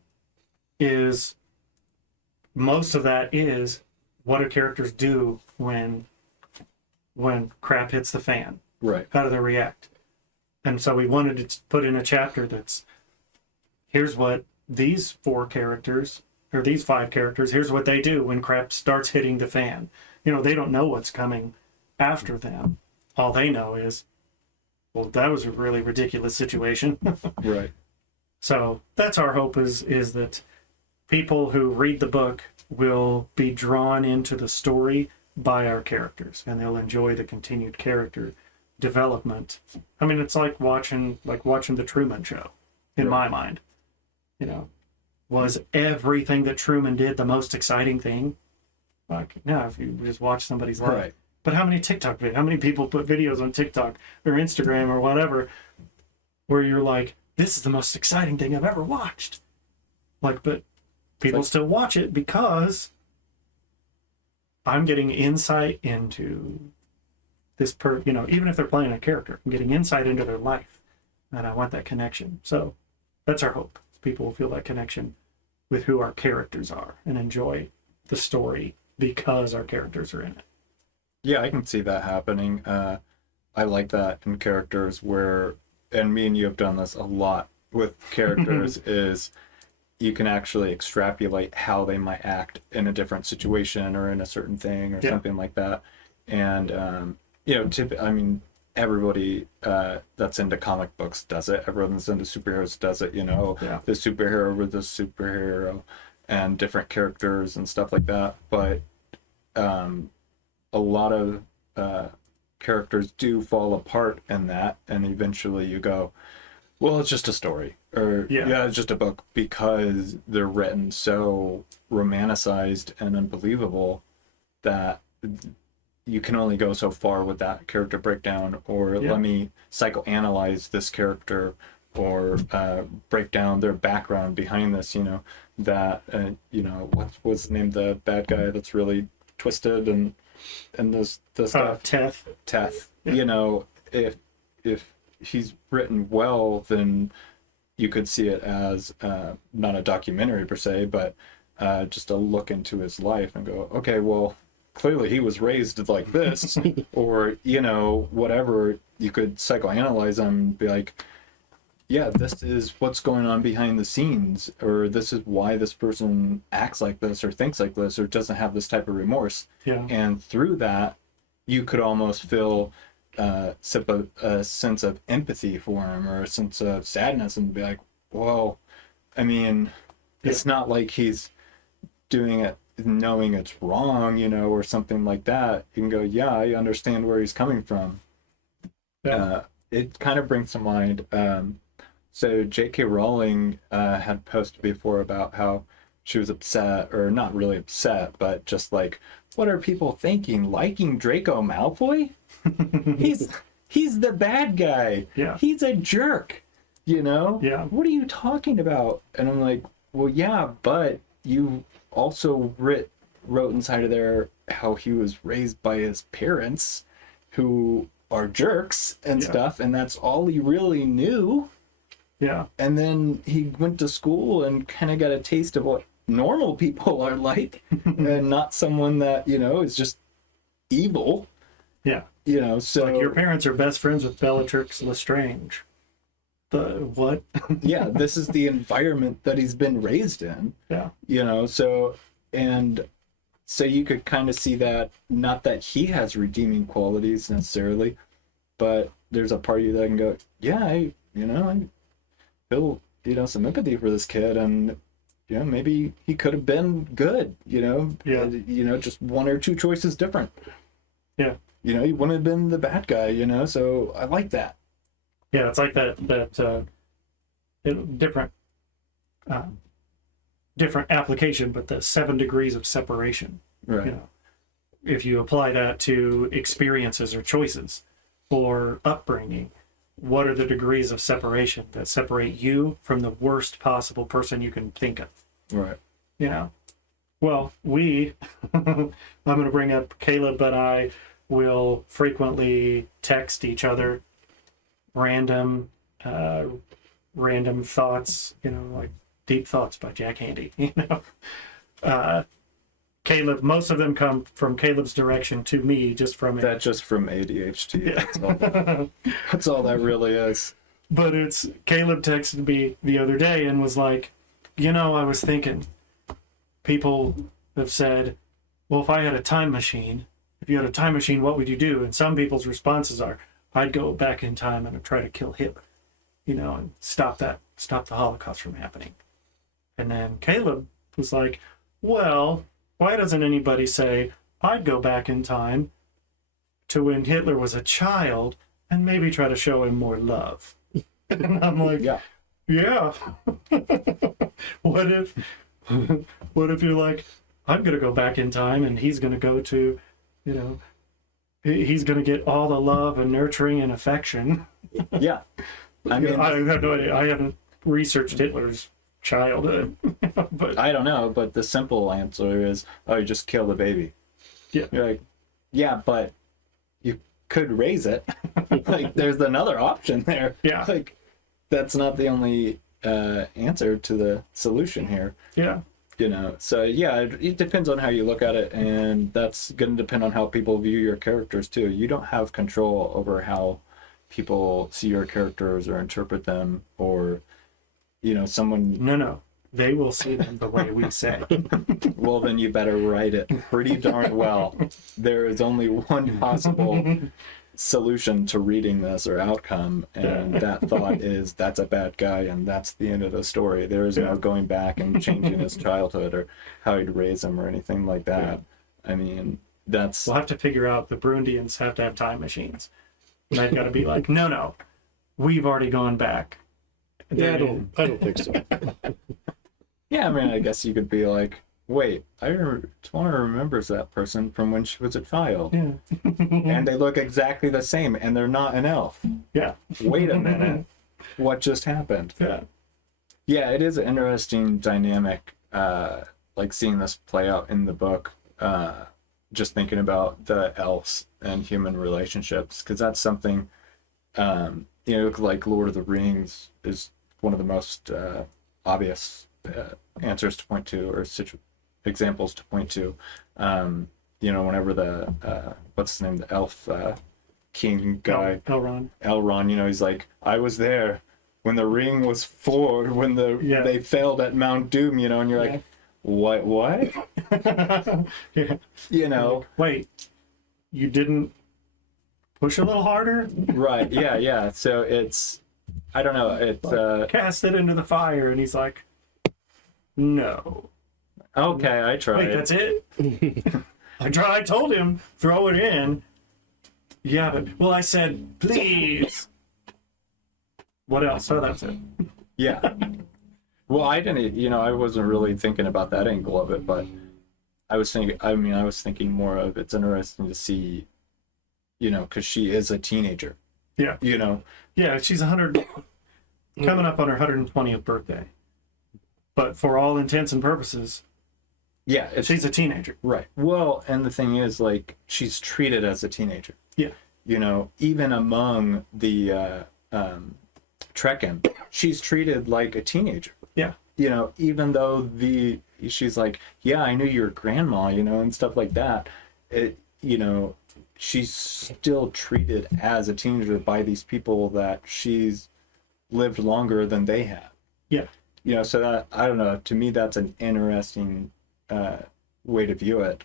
is most of that is what do characters do when crap hits the fan? Right. How do they react? And so we wanted to put in a chapter that's, here's what these 4 characters, or these 5 characters, here's what they do when crap starts hitting the fan. They don't know what's coming after them. All they know is, well, that was a really ridiculous situation. Right. So that's our hope is that people who read the book will be drawn into the story by our characters, and they'll enjoy the continued character development. I mean, it's like watching the Truman Show, in my mind. Was everything that Truman did the most exciting thing? Like, no, if you just watch somebody's life. Right. But how many people put videos on TikTok or Instagram or whatever where you're like, this is the most exciting thing I've ever watched? Like, but people still watch it because I'm getting insight into this even if they're playing a character, I'm getting insight into their life, and I want that connection. So that's our hope. People will feel that connection with who our characters are and enjoy the story because our characters are in it. Yeah, I can see that happening. I like that in characters where, and me and you have done this a lot with characters, is you can actually extrapolate how they might act in a different situation or in a certain thing or something like that. And, everybody that's into comic books does it. Everyone that's into superheroes does it, the superhero with the superhero and different characters and stuff like that. But a lot of characters do fall apart in that, and eventually you go, well, it's just a story, or it's just a book, because they're written so romanticized and unbelievable that you can only go so far with that character breakdown, or let me psychoanalyze this character, or break down their background behind this, what's the name of the bad guy that's really twisted and this stuff? Teth. Yeah. If he's written well, then you could see it as not a documentary per se, but just a look into his life and go, okay, well, clearly he was raised like this, or whatever. You could psychoanalyze him and be like, yeah, this is what's going on behind the scenes, or this is why this person acts like this or thinks like this or doesn't have this type of remorse. And through that you could almost feel a sense of empathy for him, or a sense of sadness, and be like, well, I mean, it's not like he's doing it knowing it's wrong, or something like that. You can go, yeah, I understand where he's coming from. It kind of brings to mind, so J.K. Rowling had posted before about how she was upset, or not really upset, but just like, what are people thinking? Liking Draco Malfoy? He's the bad guy. Yeah. He's a jerk. Yeah. What are you talking about? And I'm like, well, yeah, but you also wrote inside of there how he was raised by his parents, who are jerks and stuff, and that's all he really knew. Yeah. And then he went to school and kind of got a taste of what normal people are like, and not someone that, is just evil. Yeah. So like, your parents are best friends with Bellatrix Lestrange. The what? Yeah, this is the environment that he's been raised in. Yeah. So you could kind of see that, not that he has redeeming qualities necessarily, but there's a part of you that can go, yeah, I feel, some empathy for this kid, and, maybe he could have been good, just one or two choices different. Yeah. You know, he wouldn't have been the bad guy, you know, so I like that. Yeah, it's like different different application, but the 7 degrees of separation. Right. You know, if you apply that to experiences or choices or upbringing, what are the degrees of separation that separate you from the worst possible person you can think of? Right. You know, well, I'm going to bring up Caleb and I will frequently text each other random thoughts, you know, like Deep Thoughts by Jack Handy, you know. Caleb, most of them come from Caleb's direction to me, just from it. That's just from ADHD. Yeah. That's all that really is. But it's Caleb texted me the other day and was like, you know, I was thinking, people have said, well, if I had a time machine, if you had a time machine, what would you do? And some people's responses are, I'd go back in time and I'd try to kill Hitler, you know, and stop the Holocaust from happening. And then Caleb was like, well, why doesn't anybody say, I'd go back in time to when Hitler was a child and maybe try to show him more love? And I'm like, yeah. What if you're like, I'm going to go back in time and he's going to go to, you know, he's going to get all the love and nurturing and affection. Yeah. I mean, I have no idea. I haven't researched Hitler's childhood. But I don't know, but the simple answer is, oh, you just kill the baby. Yeah. You're like, yeah, but you could raise it. Like, there's another option there. Yeah. Like, that's not the only answer to the solution here. Yeah. You know, so yeah, it depends on how you look at it, and that's going to depend on how people view your characters too. You don't have control over how people see your characters or interpret them, or, you know, someone. No. They will see them the way we say. Well, then you better write it pretty darn well. There is only one possible solution to reading this or outcome, and that thought is that's a bad guy and that's the end of the story. There is no going back and changing his childhood or how he'd raise him or anything like that. I mean, that's... We'll have to figure out the Burundians have to have time machines. And I've got to be like, no, we've already gone back. Yeah, I don't think so. Yeah, I mean, I guess you could be like, wait, Tawana remembers that person from when she was a child. Yeah. And they look exactly the same, and they're not an elf. Yeah. Wait a minute. What just happened? Yeah. Yeah, it is an interesting dynamic, like seeing this play out in the book, just thinking about the elves and human relationships, because that's something, you know, like Lord of the Rings is one of the most obvious answers to point to, or examples to point to. You know, whenever the what's his name, the elf king guy, Elrond, you know, he's like, I was there when the ring was forged, when they failed at Mount Doom, you know, and you're like, what? Yeah. You know, like, wait, you didn't push a little harder? Right? Yeah. So it's, I don't know, it's like, cast it into the fire, and he's like, no. Okay, I tried. Wait, that's it? I told him, throw it in. Yeah, but, well, I said, please. What else? Oh, that's it. Yeah. Well, I didn't, you know, I wasn't really thinking about that angle of it, but I was thinking more of, it's interesting to see, you know, because she is a teenager. Yeah. You know? Yeah, she's 100, coming up on her 120th birthday. But for all intents and purposes, yeah, she's a teenager. Right. Well, and the thing is, like, she's treated as a teenager. Yeah. You know, even among the Trekkin, she's treated like a teenager. Yeah. You know, even though she's like, yeah, I knew your grandma, you know, and stuff like that. It, you know, she's still treated as a teenager by these people that she's lived longer than they have. Yeah. You know, so that, I don't know, to me that's an interesting way to view it.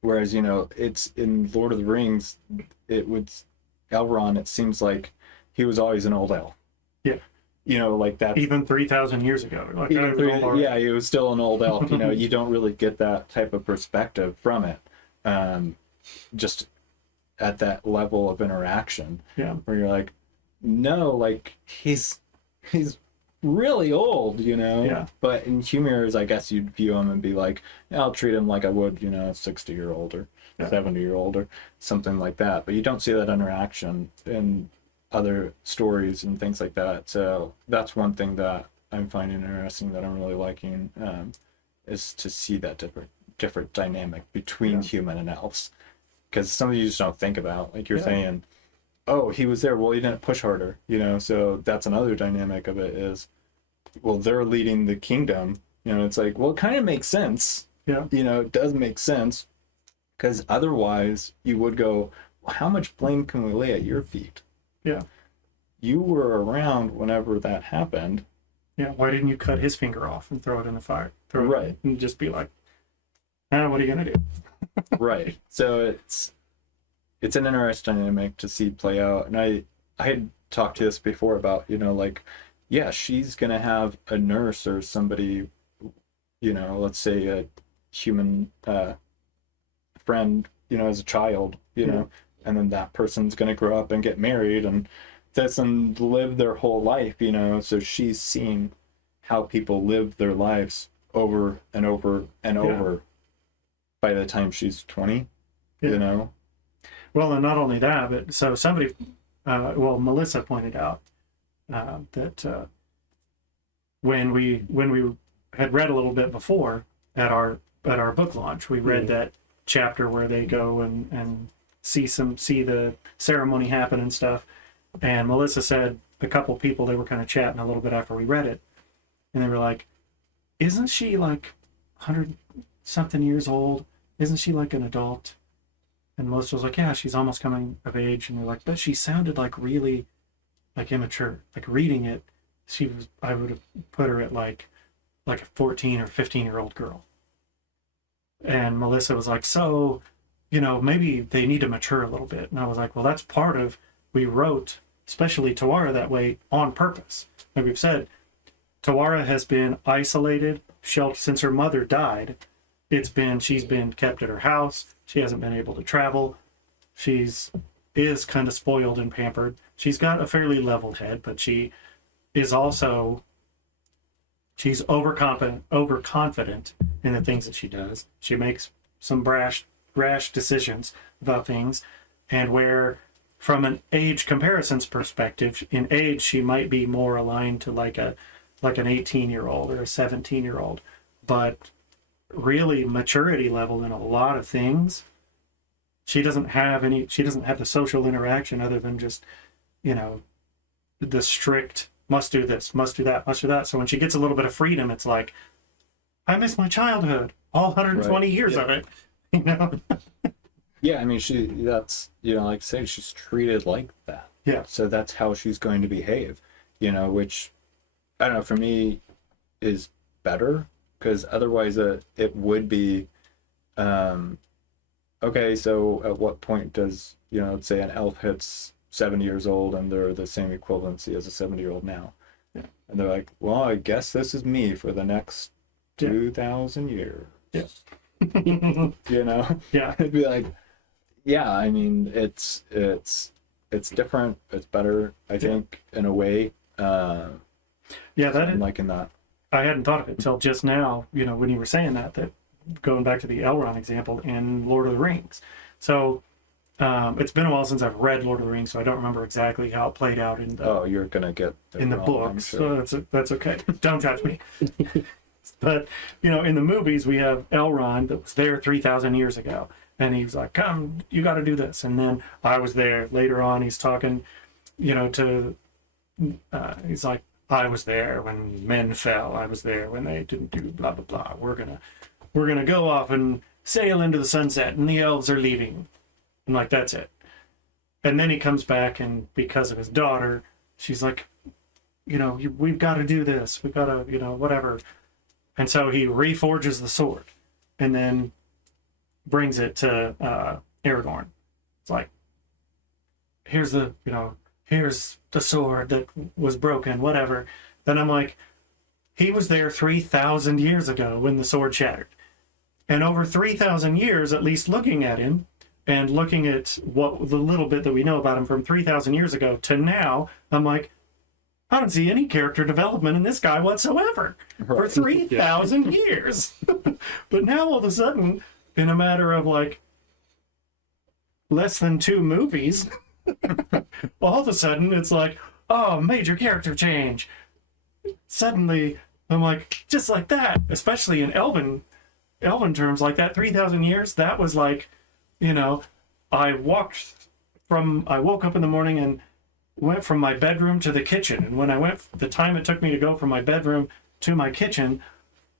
Whereas, you know, it's in Lord of the Rings, Elrond, it seems like he was always an old elf. Yeah. You know, like that. Even 3,000 years ago. Like, yeah, he was still an old elf. You know, you don't really get that type of perspective from it. just at that level of interaction. Yeah. Where you're like, no, like he's really old, you know. Yeah. But in humors, I guess you'd view him and be like, yeah, I'll treat him like I would, you know, a 60-year-old or 70-year-old or something like that. But you don't see that interaction in other stories and things like that. So that's one thing that I'm finding interesting, that I'm really liking, is to see that different dynamic between human and elves, because some of you just don't think about, like you're saying, oh, he was there, well, he didn't push harder, you know. So that's another dynamic of it, is, well, they're leading the kingdom, you know. It's like, well, it kind of makes sense, you know, it does make sense, because otherwise you would go, well, how much blame can we lay at your feet? You were around whenever that happened. Why didn't you cut his finger off and throw it in the fire? Right. And just be like, what are you gonna do? Right. So it's an interesting dynamic to see play out. And I had talked to this before about, you know, like, yeah, she's gonna have a nurse or somebody, you know, let's say a human friend, you know, as a child, you know, and then that person's gonna grow up and get married and this and live their whole life, you know. So she's seen how people live their lives over and over and over by the time she's 20, you know. Well, and not only that, but so somebody, Melissa pointed out that when we had read a little bit before at our book launch, we read that chapter where they go and see the ceremony happen and stuff. And Melissa said a couple people, they were kind of chatting a little bit after we read it, and they were like, isn't she like 100-something years old? Isn't she like an adult? And Melissa was like, yeah, she's almost coming of age. And they're like, but she sounded like really like immature. Like reading it, I would have put her at like a 14 or 15-year-old girl. And Melissa was like, so, you know, maybe they need to mature a little bit. And I was like, well, that's part of, we wrote, especially Tawara, that way on purpose. Like we've said, Tawara has been isolated since her mother died. She's been kept at her house. She hasn't been able to travel. Is kind of spoiled and pampered. She's got a fairly level head, but she's overconfident in the things that she does. She makes some rash decisions about things, and where from an age comparisons perspective, in age she might be more aligned to like an 18-year-old or a 17-year-old, but really maturity level in a lot of things, she doesn't have the social interaction other than just, you know, the strict must do this, must do that, must do that. So when she gets a little bit of freedom, it's like, I miss my childhood, all 120 years of it, you know. Yeah, I mean, that's, you know, like I say, she's treated like that. Yeah. So that's how she's going to behave, you know, which, I don't know, for me is better, because otherwise it would be, okay, so at what point does, you know, let's say an elf hits 70 years old and they're the same equivalency as a 70-year-old now. Yeah. And they're like, well, I guess this is me for the next 2,000 years. Yeah. You know? Yeah. It'd be like, yeah, I mean, it's different. It's better, I think, in a way. I'm liking that. I hadn't thought of it till just now, you know, when you were saying that going back to the Elrond example in Lord of the Rings. So it's been a while since I've read Lord of the Rings, so I don't remember exactly how it played out in the you're gonna get in the books. So that's okay. Don't judge me. But, you know, in the movies we have Elrond that was there 3,000 years ago. And he was like, come, you got to do this. And then I was there. Later on, he's talking, you know, he's like, I was there when men fell. I was there when they didn't do blah, blah, blah. We're gonna go off and sail into the sunset, and the elves are leaving. I'm like, that's it. And then he comes back, and because of his daughter, she's like, you know, we've got to do this. We've got to, you know, whatever. And so he reforges the sword, and then brings it to Aragorn. It's like, here's the sword that was broken, whatever. Then I'm like, he was there 3,000 years ago when the sword shattered. And over 3,000 years, at least looking at him, and looking at what the little bit that we know about him from 3,000 years ago to now, I'm like, I don't see any character development in this guy whatsoever for Right. 3,000 years. But now all of a sudden, in a matter of like less than 2 movies, all of a sudden it's like, oh, major character change. Suddenly, I'm like, just like that, especially in Elven terms, like that 3,000 years, that was like, I woke up in the morning and went from my bedroom to the kitchen. And when I went, the time it took me to go from my bedroom to my kitchen,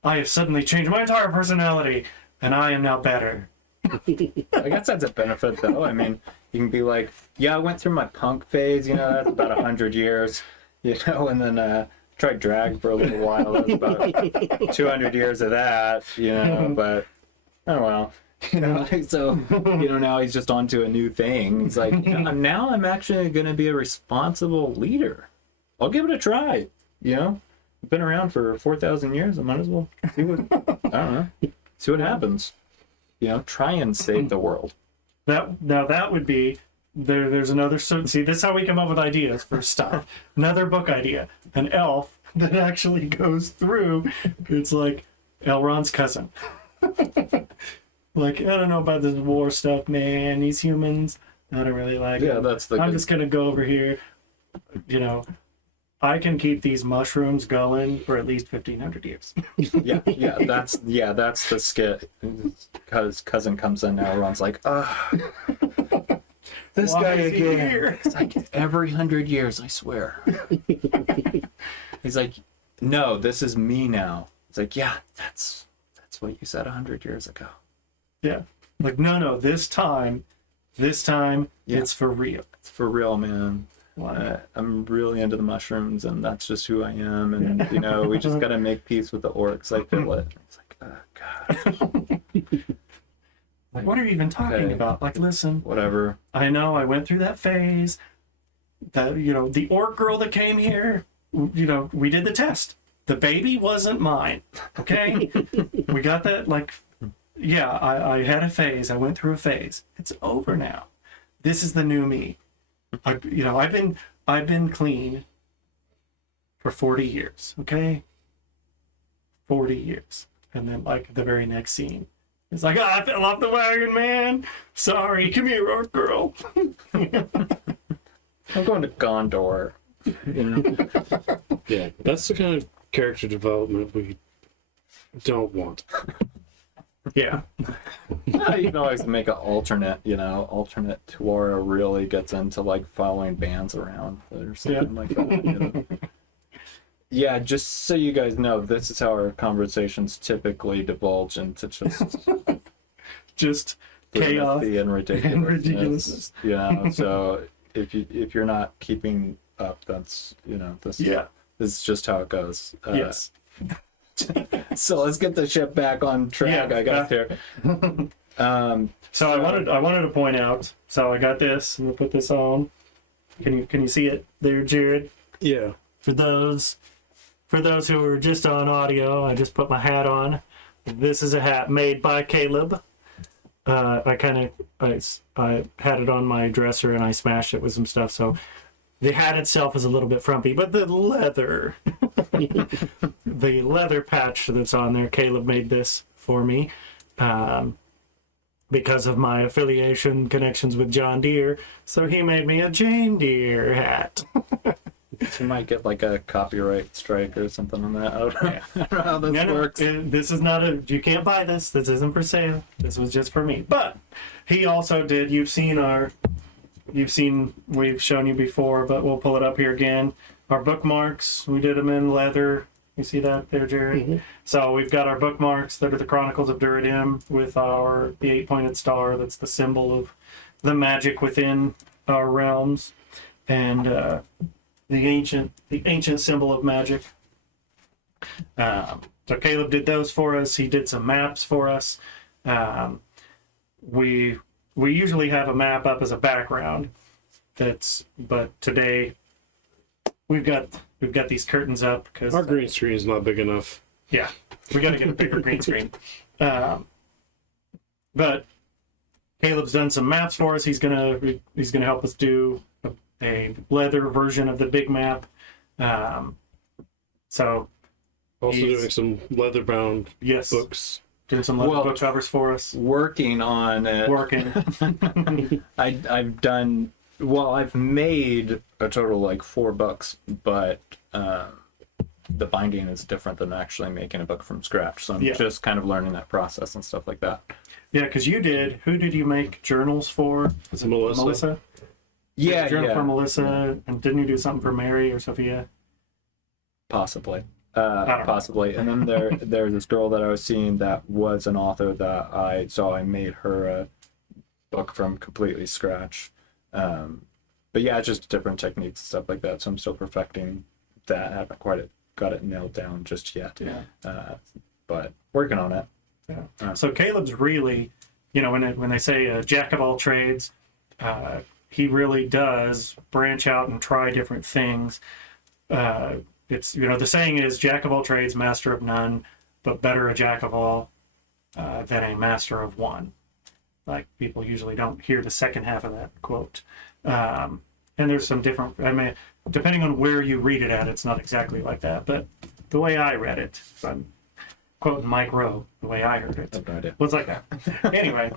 I have suddenly changed my entire personality and I am now better. I guess that's a benefit, though. I mean, you can be like, yeah, I went through my punk phase, that's about 100 years, and then tried drag for a little while. That was about 200 years of that, but oh well. So, now he's just on to a new thing. He's like, now I'm actually going to be a responsible leader. I'll give it a try, I've been around for 4,000 years. I might as well see what happens. Try and save the world. That would be, there's another, see, this is how we come up with ideas for stuff. Another book idea, an elf that actually goes through, it's like Elrond's cousin. Like, I don't know about this war stuff, man. These humans, I don't really like it. I'm just going to go over here. I can keep these mushrooms going for at least 1,500 years. That's the skit. Because cousin comes in now, Elrond's like, this Why guy is he again. here? It's like every 100 years, I swear. He's like, no, this is me now. It's like, yeah, that's what you said 100 years ago. Yeah. Like, no, this time, it's for real. It's for real, man. Wow. I'm really into the mushrooms, and that's just who I am. And, we just got to make peace with the orcs. I feel it. It's like, oh, God. Like, what are you even talking about? Like, listen. Whatever. I know, I went through that phase. That, the orc girl that came here, we did the test. The baby wasn't mine. Okay? We got that, like, yeah, I had a phase. I went through a phase. It's over now. This is the new me. I've been clean for 40 years, okay? 40 years. And then, like, the very next scene, it's like, I fell off the wagon, man. Sorry, come here, orc girl. I'm going to Gondor. Yeah, that's the kind of character development we don't want. Yeah. You can always make an alternate Tuara really gets into like following bands around or something like that. Yeah, just so you guys know, this is how our conversations typically divulge into just chaos and ridiculousness. So if you're not keeping up, that's this is just how it goes. Yes. So let's get the ship back on track. Yeah, I got here. So I wanted to point out. So I got this. I'm gonna put this on. Can you see it there, Jared? Yeah. For those who are just on audio, I just put my hat on. This is a hat made by Caleb. I had it on my dresser and I smashed it with some stuff. So the hat itself is a little bit frumpy, but the leather, the leather patch that's on there, Caleb made this for me because of my affiliation connections with John Deere. So he made me a Jane Deere hat. You might get like a copyright strike or something on that. I don't know how this works. This is not you can't buy this. This isn't for sale. This was just for me. But he also did, we've shown you before, but we'll pull it up here again. Our bookmarks, we did them in leather. You see that there, Jerry? Mm-hmm. So we've got our bookmarks that are the Chronicles of Duradim with the 8-pointed star. That's the symbol of the magic within our realms. And the ancient symbol of magic. So Caleb did those for us. He did some maps for us. We usually have a map up as a background. But today we've got these curtains up because our green screen is not big enough. Yeah, we got to get a bigger green screen. But Caleb's done some maps for us. He's gonna help us do a leather version of the big map. So Also doing some leather-bound yes, books. doing some leather book covers for us. Working on it. Working. I've done, well, I've made a total like 4 books, but the binding is different than actually making a book from scratch. So I'm just kind of learning that process and stuff like that. Yeah, because who did you make journals for? Was it Melissa? Yeah, journal for Melissa, and didn't you do something for Mary or Sophia? Possibly. I don't know. Possibly. And then there's this girl that I was seeing that was an author that I made her a book from completely scratch. But yeah, just different techniques and stuff like that. So I'm still perfecting that. I haven't quite got it nailed down just yet. Yeah. But working on it. Yeah. So Caleb's really, when they say a jack of all trades, he really does branch out and try different things. It's, the saying is jack of all trades, master of none, but better a jack of all than a master of one. Like, people usually don't hear the second half of that quote. And there's some different, depending on where you read it at, it's not exactly like that. But the way I read it, I'm quoting Mike Rowe, the way I heard it, was like that. Anyway,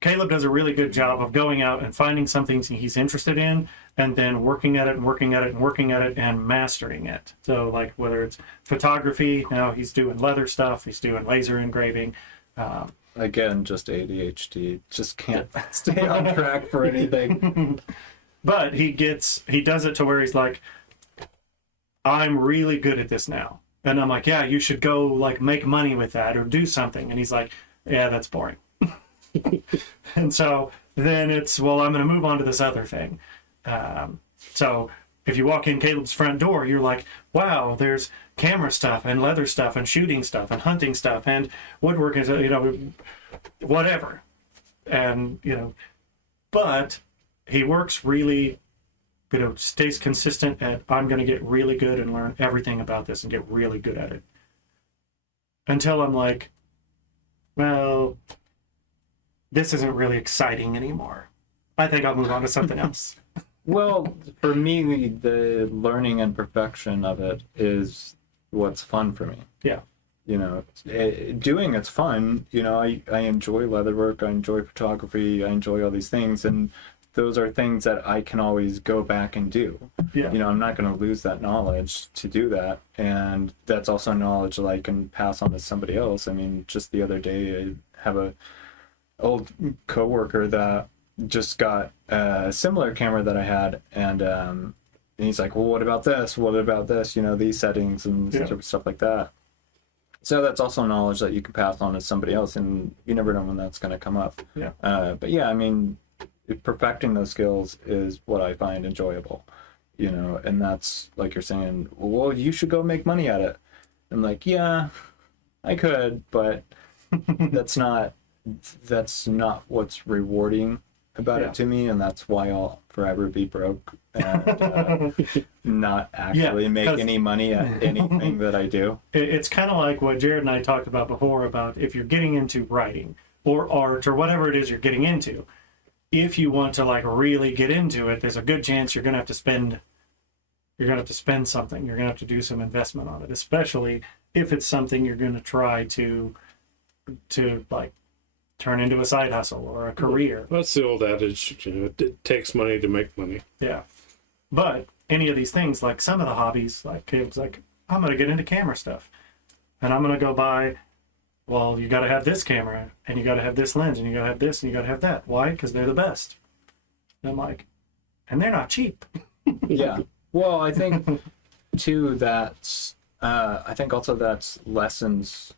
Caleb does a really good job of going out and finding something he's interested in, and then working at it and working at it and working at it and mastering it. So, like, whether it's photography, now he's doing leather stuff, he's doing laser engraving. Again, just ADHD. Just can't stay on track for anything. But he does it to where he's like, I'm really good at this now. And I'm like, yeah, you should go, like, make money with that or do something. And he's like, yeah, that's boring. And so then it's, well, I'm going to move on to this other thing. So if you walk in Caleb's front door, you're like, wow, there's camera stuff and leather stuff and shooting stuff and hunting stuff and woodworking, whatever. And, but he works really, stays consistent at, I'm going to get really good and learn everything about this and get really good at it. Until I'm like, well, this isn't really exciting anymore. I think I'll move on to something else. Well, for me, the learning and perfection of it is what's fun for me. Yeah. Doing it's fun. I enjoy leatherwork. I enjoy photography. I enjoy all these things. And those are things that I can always go back and do. Yeah. I'm not going to lose that knowledge to do that. And that's also knowledge that I can pass on to somebody else. I mean, just the other day, I have a old coworker that just got a similar camera that I had, and he's like, well, what about this? What about this? These settings and stuff like that. So that's also knowledge that you can pass on to somebody else, and you never know when that's going to come up. Yeah. But yeah, I mean, perfecting those skills is what I find enjoyable, and that's, like you're saying, well, you should go make money at it. I'm like, yeah, I could, but that's not what's rewarding about it to me, and that's why I'll forever be broke and not actually make any money at anything that I do. It's kind of like what Jared and I talked about before, about if you're getting into writing or art or whatever it is you're getting into, if you want to, like, really get into it, there's a good chance you're gonna have to spend something. You're gonna have to do some investment on it, especially if it's something you're gonna try to like turn into a side hustle or a career. That's the old adage, it takes money to make money. Yeah. But any of these things, like some of the hobbies, like Caleb's like, I'm going to get into camera stuff. And I'm going to go buy, well, you got to have this camera, and you got to have this lens, and you got to have this, and you got to have that. Why? Because they're the best. And I'm like, and they're not cheap. Yeah. Well, I think, too, that's lessons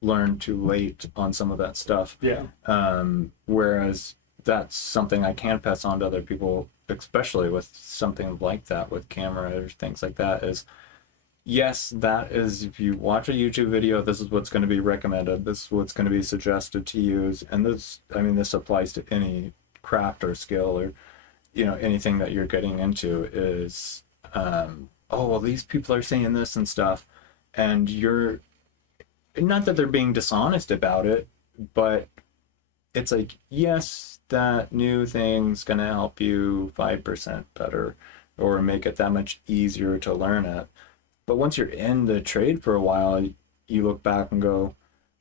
learned too late on some of that stuff. Yeah. Whereas that's something I can pass on to other people, especially with something like that, with camera or things like that, is, yes, that is, if you watch a YouTube video, this is what's going to be recommended, this is what's going to be suggested to use, and this applies to any craft or skill or, anything that you're getting into is, oh, well, these people are saying this and stuff, and you're, not that they're being dishonest about it, but it's like, yes, that new thing's going to help you 5% better or make it that much easier to learn it. But once you're in the trade for a while, you look back and go,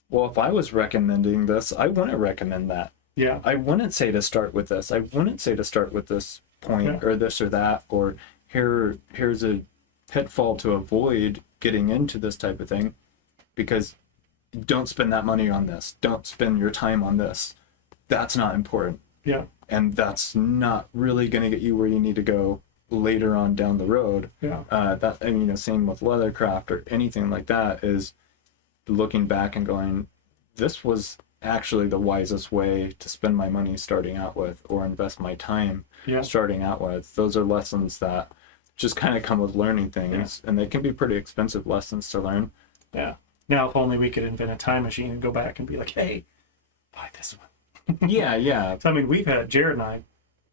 well, if I was recommending this, I wouldn't recommend that. Yeah. I wouldn't say to start with this. I wouldn't say to start with this point or this or that, or here's a pitfall to avoid getting into this type of thing, because don't spend that money on this. Don't spend your time on this. That's not important. Yeah. And that's not really going to get you where you need to go later on down the road. Yeah. That, and, you know, same with leathercraft or anything like that, is looking back and going, this was actually the wisest way to spend my money starting out with, or invest my time starting out with. Those are lessons that just kind of come with learning things, and they can be pretty expensive lessons to learn. Yeah. Now, if only we could invent a time machine and go back and be like, hey, buy this one. Yeah. So, I mean, we've had Jared and I,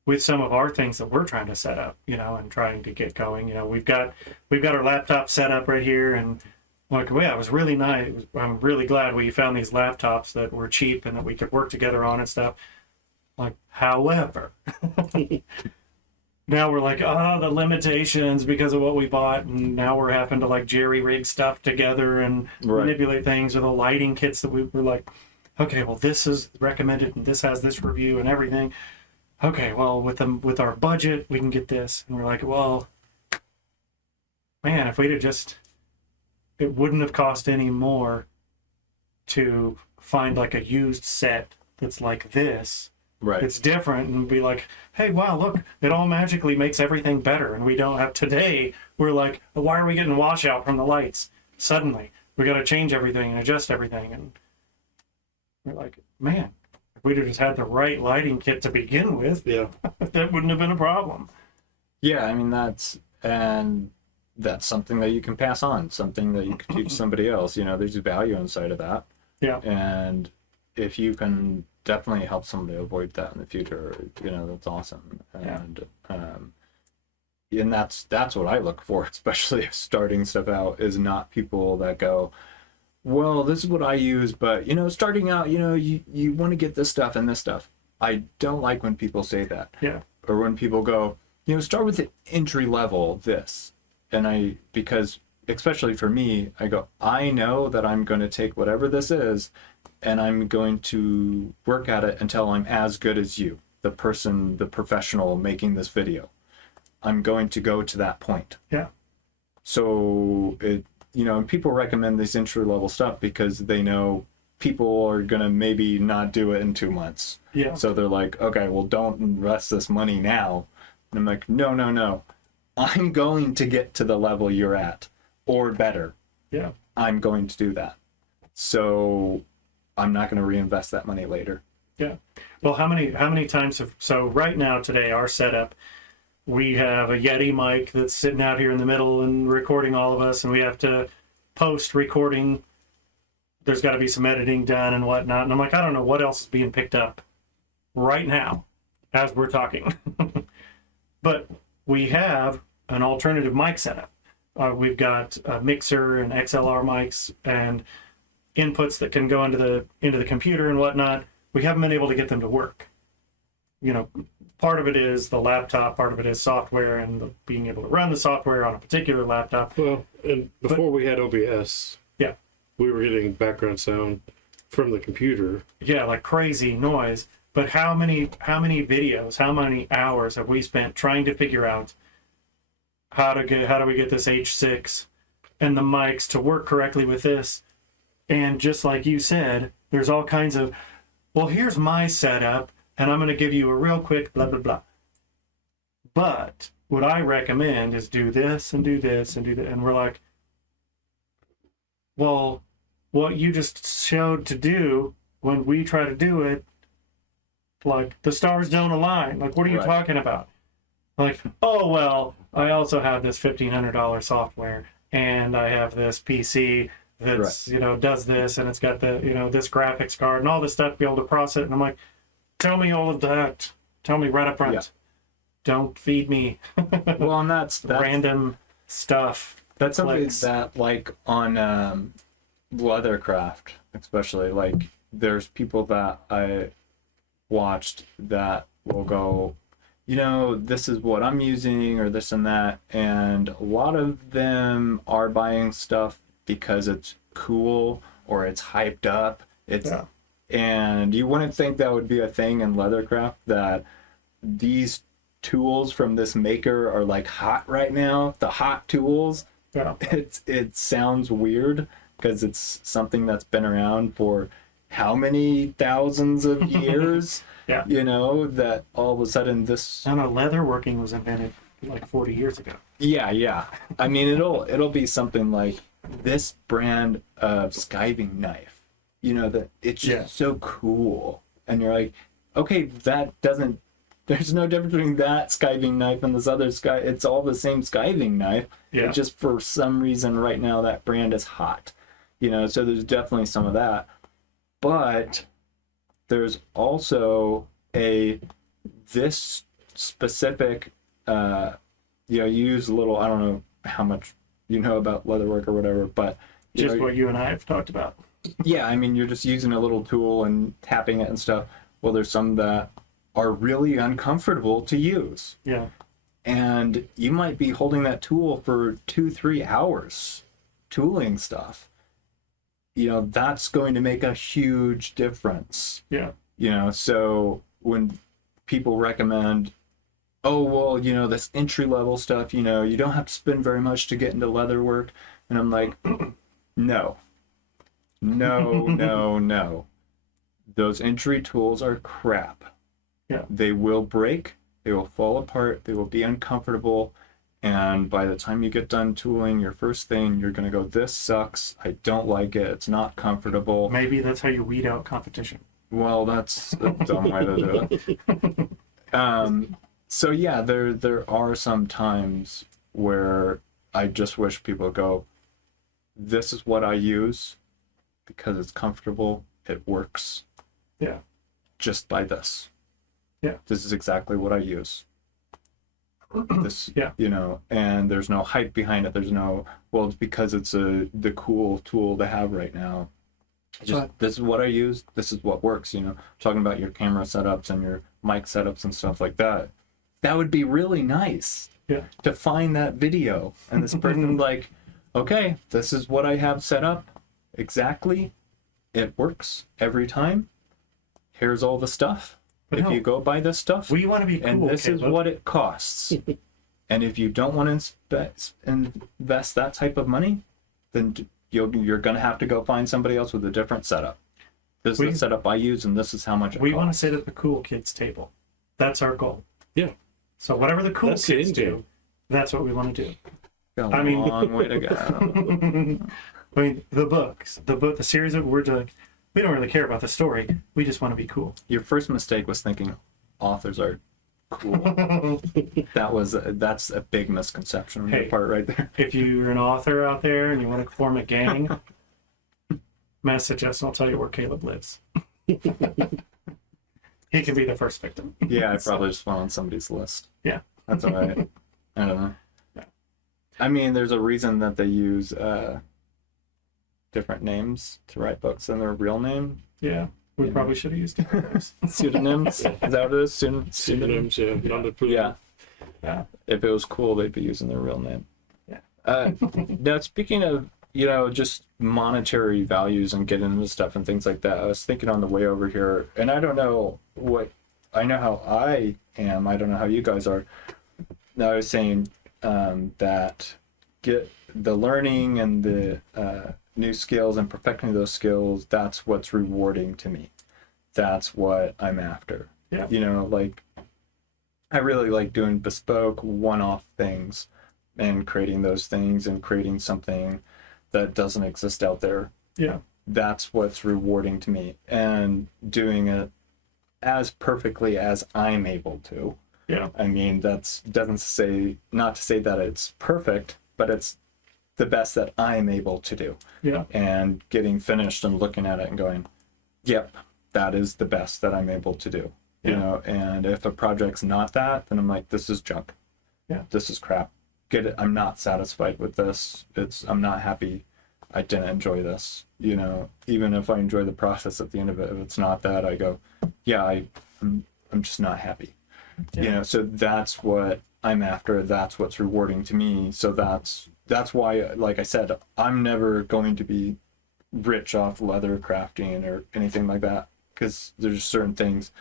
with some of our things that we're trying to set up, you know, and trying to get going. You know, we've got our laptop set up right here, and like, well, yeah, it was really nice. I'm really glad we found these laptops that were cheap and that we could work together on and stuff. Like, however, now we're like, the limitations because of what we bought, and now we're having to like jerry rig stuff together and manipulate things, or the lighting kits that we were like, okay, well, this is recommended and this has this review and everything. Okay, well, with our budget, we can get this. And we're like, well, man, if we'd have just, it wouldn't have cost any more to find like a used set that's like this. Right. It's different, and be like, hey, wow, look, it all magically makes everything better. And we don't have, today, we're like, why are we getting washout from the lights? Suddenly, we got to change everything and adjust everything. And we're like, man, if we'd have just had the right lighting kit to begin with, that wouldn't have been a problem. Yeah, I mean, that's something that you can pass on, something that you can teach somebody else. You know, there's value inside of that. Yeah. And if you can definitely help somebody avoid that in the future, you know, that's awesome. And and that's what I look for, especially starting stuff out, is not people that go, well, this is what I use, but, you know, starting out, you know, you want to get this stuff and this stuff. I don't like when people say that. Yeah. Or when people go, you know, start with the entry level this. And because especially for me, I go, I know that I'm going to take whatever this is and I'm going to work at it until I'm as good as you, the person, the professional making this video. I'm going to go to that point. Yeah. So you know, and people recommend this entry level stuff because they know people are going to maybe not do it in 2 months. Yeah. So they're like, okay, well, don't invest this money now. And I'm like, no. I'm going to get to the level you're at, or better. Yeah. I'm going to do that. So I'm not going to reinvest that money later. Yeah. Well, how many times so right now today, our setup, we have a Yeti mic that's sitting out here in the middle and recording all of us, and we have to post recording. There's got to be some editing done and whatnot. And I'm like, I don't know what else is being picked up right now as we're talking. But we have an alternative mic setup. We've got a mixer and XLR mics and inputs that can go into the computer and whatnot. We haven't been able to get them to work. You know, part of it is the laptop, part of it is software and being able to run the software on a particular laptop. Well, and before we had OBS, we were getting background sound from the computer. Yeah, like crazy noise. But how many videos, how many hours have we spent trying to figure out how do we get this H6 and the mics to work correctly with this? And just like you said, there's all kinds of, well, here's my setup, and I'm going to give you a real quick blah, blah, blah. But what I recommend is do this and do this and do that. And we're like, well, what you just showed to do, when we try to do it, like, the stars don't align. Like, what are you talking about? Like, oh, well, I also have this $1,500 software, and I have this PC that's, you know, does this, and it's got the, you know, this graphics card and all this stuff to be able to process it. And I'm like, tell me all of that. Tell me right up front. Yeah. Don't feed me Well, and that's random stuff. That's something that, like, on leathercraft, especially, like, there's people that watched that will go, you know, this is what I'm using or this and that. And a lot of them are buying stuff because it's cool or it's hyped up. It's Yeah. And you wouldn't think that would be a thing in leathercraft, that these tools from this maker are like hot right now, the hot tools. Yeah. It sounds weird because it's something that's been around for how many thousands of years. Yeah. You know, that all of a sudden this. I know leatherworking was invented like 40 years ago. Yeah. I mean, it'll be something like this brand of skiving knife. You know, that it's just so cool, and you're like, okay, that doesn't. There's no difference between that skiving knife and this other It's all the same skiving knife. Yeah. It's just for some reason right now that brand is hot. You know, so there's definitely some of that, but there's also this specific. You know, you use a little. I don't know how much you know about leatherwork or whatever, but Just what you and I have talked about. Yeah, I mean, you're just using a little tool and tapping it and stuff. Well, there's some that are really uncomfortable to use. Yeah. And you might be holding that tool for 2-3 hours tooling stuff. You know, that's going to make a huge difference. Yeah. You know, so when people recommend, oh, well, you know, this entry level stuff, you know, you don't have to spend very much to get into leatherwork. And I'm like, no. No. Those entry tools are crap. Yeah. They will break, they will fall apart, they will be uncomfortable, and by the time you get done tooling your first thing, you're going to go, this sucks, I don't like it, it's not comfortable. Maybe that's how you weed out competition. Well, that's a dumb way to do it. So yeah, there are some times where I just wish people go, this is what I use, because it's comfortable, it works. Yeah. Just by this. Yeah. This is exactly what I use. This, Yeah. you know, and there's no hype behind it. There's no, well, it's because it's the cool tool to have right now. This is what I use. This is what works, you know, talking about your camera setups and your mic setups and stuff like that. That would be really nice. Yeah. To find that video and this person like, okay, this is what I have set up. Exactly. It works every time. Here's all the stuff. But if no, you go buy this stuff, we want to be cool. and this is Caleb. what it costs. And if you don't want to invest that type of money, then you're going to have to go find somebody else with a different setup. This is the setup I use, and this is how much it We costs. want to sit at the cool kids table. That's our goal. Yeah. So whatever the cool That's the kids end do, game. that's what we want to do. Got I a mean- long way to go. I mean, the series that we're doing, we don't really care about the story. We just want to be cool. Your first mistake was thinking authors are cool. That's a big misconception on your Hey. part right there. If you're an author out there and you want to form a gang, message us and I'll tell you where Caleb lives. He can be the first victim. Yeah, I probably just went on somebody's list. Yeah. That's all right. I don't know. Yeah. I mean, there's a reason that they use different names to write books than their real name. Yeah, we probably should have used names. Pseudonyms. Is that what it is? Pseudonyms, yeah. Not a Yeah. Yeah. If it was cool, they'd be using their real name. Yeah. Now, speaking of, you know, just monetary values and getting into stuff and things like that, I was thinking on the way over here, and I don't know I know how I am. I don't know how you guys are. Now, I was saying that get the learning and the new skills and perfecting those skills, that's what's rewarding to me. That's what I'm after. Yeah. You know, like, I really like doing bespoke one-off things and creating those things and creating something that doesn't exist out there. Yeah. That's what's rewarding to me, and doing it as perfectly as I'm able to. Yeah. I mean, that's doesn't say, not to say that it's perfect, but it's the best that I'm able to do. Yeah. And getting finished and looking at it and going, yep, that is the best that I'm able to do. You Yeah. know, and if a project's not that, then I'm like, this is junk. Yeah. This is crap. Get it. I'm not satisfied with this. I'm not happy. I didn't enjoy this. You know, even if I enjoy the process at the end of it, if it's not that, I go, yeah, I'm I'm just not happy. Yeah. You know, so that's what I'm after. That's what's rewarding to me. So that's why, like I said, I'm never going to be rich off leather crafting or anything like that, because there's certain things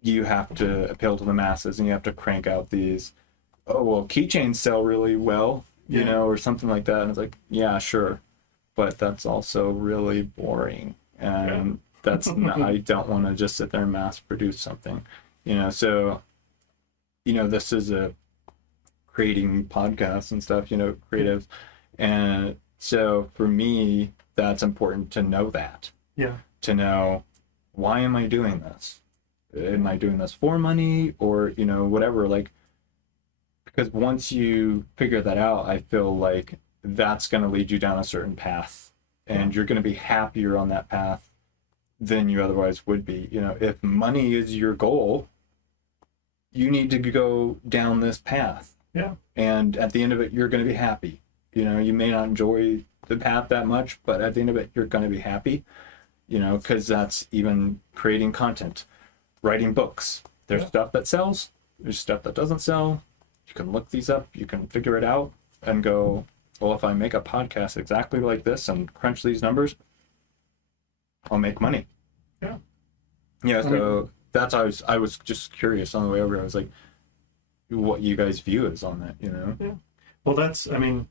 you have to appeal to the masses, and you have to crank out these, oh well, keychains sell really well, you know, or something like that. And it's like, yeah, sure, but that's also really boring, and that's not, I don't want to just sit there and mass produce something, you know. So, you know, this is a creating podcasts and stuff, you know, creative, and so for me, that's important to know that. Yeah. To know, why am I doing this? Am I doing this for money, or, you know, whatever, like, because once you figure that out, I feel like that's going to lead you down a certain path, and you're going to be happier on that path than you otherwise would be. You know, if money is your goal, you need to go down this path. Yeah. And at the end of it, you're going to be happy. You know, you may not enjoy the path that much, but at the end of it, you're going to be happy, you know, because that's even creating content, writing books. There's stuff that sells, there's stuff that doesn't sell. You can look these up, you can figure it out and go, well, if I make a podcast exactly like this and crunch these numbers, I'll make money. Yeah. Yeah, so that's why I was just curious on the way over. I was like, what you guys view is on that, you know? Yeah. Well, that's, I mean,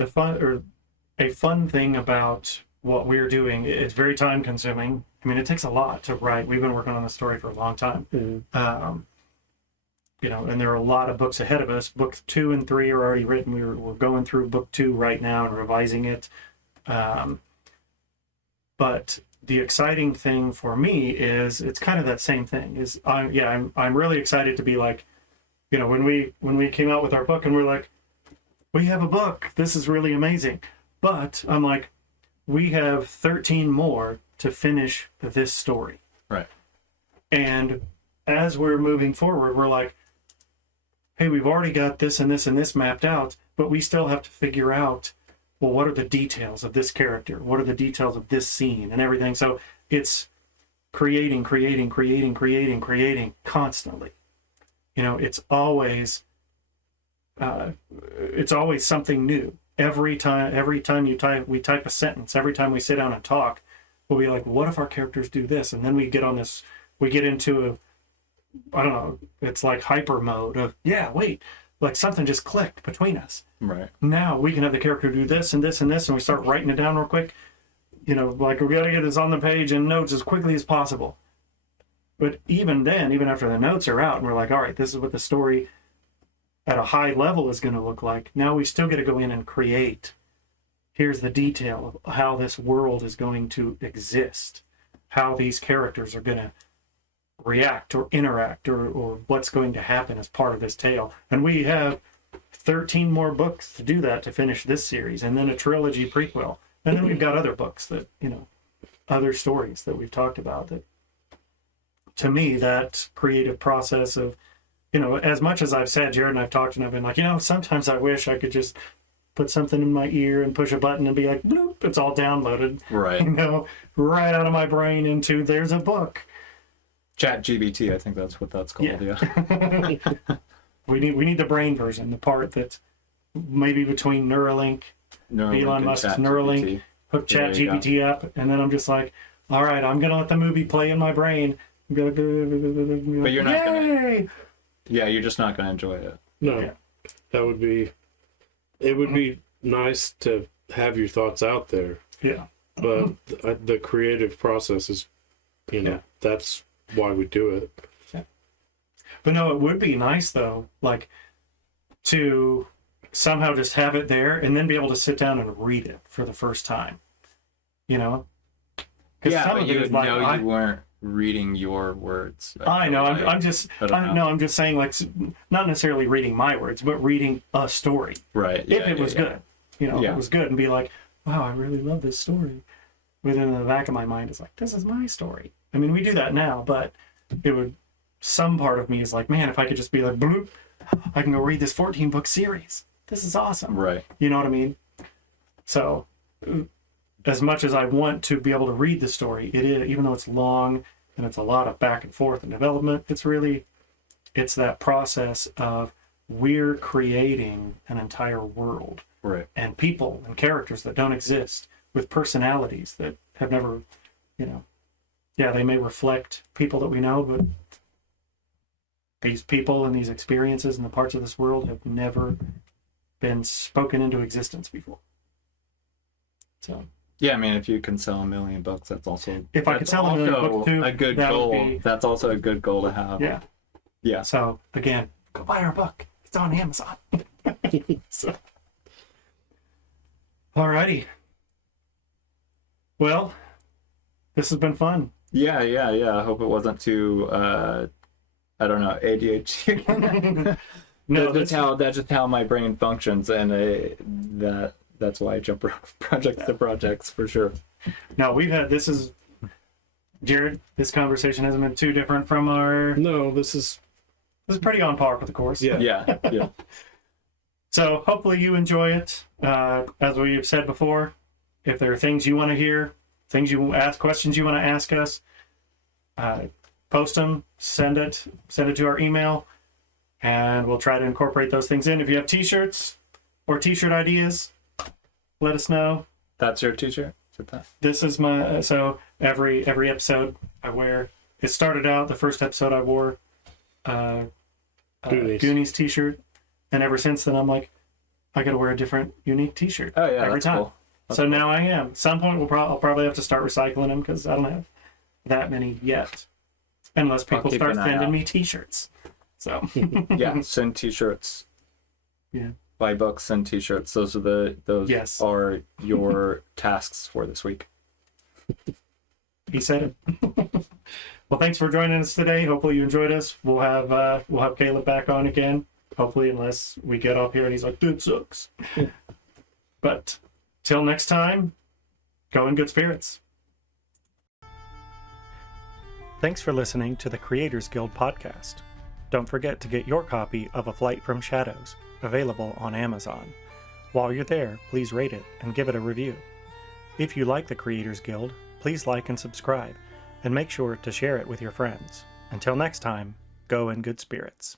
a fun thing about what we're doing, it's very time consuming. I mean, it takes a lot to write. We've been working on the story for a long time. You know, and there are a lot of books ahead of us. Book 2 and 3 are already written. We're going through book 2 right now and revising it. But the exciting thing for me is it's kind of that same thing. I'm really excited to be like, you know, when we came out with our book and we're like, we have a book. This is really amazing. But I'm like, we have 13 more to finish this story. Right. And as we're moving forward, we're like, hey, we've already got this and this and this mapped out, but we still have to figure out, well, what are the details of this character? What are the details of this scene and everything? So it's creating constantly. You know, it's always something new. Every time we type a sentence, every time we sit down and talk, we'll be like, what if our characters do this? And then we get into I don't know, it's like hyper mode of, like something just clicked between us. Right. Now we can have the character do this and this and this, and we start writing it down real quick. You know, like, we got to get this on the page and notes as quickly as possible. But even then, even after the notes are out, and we're like, all right, this is what the story at a high level is going to look like. Now we still got to go in and create. Here's the detail of how this world is going to exist, how these characters are going to react or interact, or what's going to happen as part of this tale. And we have 13 more books to do that to finish this series, and then a trilogy prequel. And then we've got other books that, you know, other stories that we've talked about. That, to me, that creative process of, you know, as much as I've said, Jared and I've talked, and I've been like, you know, sometimes I wish I could just put something in my ear and push a button and be like, bloop, it's all downloaded. Right. You know, right out of my brain into, there's a book. Chat GBT, I think that's what that's called. Yeah. We need the brain version, the part that's maybe between Neuralink, Elon Musk's Neuralink, hook Chat GPT up, and then I'm just like, all right, I'm gonna let the movie play in my brain. But you're not gonna. Yeah, you're just not gonna enjoy it. No, Yeah. that would be. It would be nice to have your thoughts out there. Yeah. But the creative process is, you know, that's why we do it. Yeah. But no, it would be nice though, like, to somehow just have it there and then be able to sit down and read it for the first time. You know? Yeah, but you would know you weren't reading your words. I know. I'm just saying, like, not necessarily reading my words, but reading a story. Right. If it was good, you know, if Yeah. it was good, and be like, wow, I really love this story. Within the back of my mind, it's like, this is my story. I mean, we do that now, but some part of me is like, man, if I could just be like, bloop, I can go read this 14-book series. This is awesome. Right. You know what I mean? So as much as I want to be able to read the story, it is, even though it's long and it's a lot of back and forth and development, it's that process of we're creating an entire world. Right. And people and characters that don't exist with personalities that have never, they may reflect people that we know, but these people and these experiences and the parts of this world have never been spoken into existence before. So. Yeah, I mean, if you can sell 1 million books, that's also... If I could sell 1 million books too, a good that goal. would be... That's also a good goal to have. Yeah. Yeah. So, again, go buy our book. It's on Amazon. So. Alrighty. Well, this has been fun. Yeah. I hope it wasn't too, I don't know, ADHD. No, that's just how my brain functions, and that's why I jump around projects to projects for sure. No, Jared, this conversation hasn't been too different from our... No, this is pretty on par with the course. Yeah. Yeah. So hopefully you enjoy it. As we've said before, if there are things you want to hear, things you ask, questions you want to ask us, post them, send it to our email, and we'll try to incorporate those things in. If you have t-shirts or t-shirt ideas, let us know. That's your t-shirt? Is it that? This is my, so every episode I wear, it started out, the first episode I wore Goonies t-shirt, and ever since then I'm like, I gotta wear a different unique t-shirt every time. Cool. So now I am. At some point I'll probably have to start recycling them because I don't have that many yet, unless people start sending me t-shirts. So yeah, send t-shirts. Yeah. Buy books, send t-shirts. Those are your tasks for this week. He said it. Well, thanks for joining us today. Hopefully you enjoyed us. We'll have Caleb back on again. Hopefully, unless we get off here and he's like, "Dude, sucks." But till next time, go in good spirits. Thanks for listening to the Creators Guild podcast. Don't forget to get your copy of A Flight from Shadows, available on Amazon. While you're there, please rate it and give it a review. If you like the Creators Guild, please like and subscribe, and make sure to share it with your friends. Until next time, go in good spirits.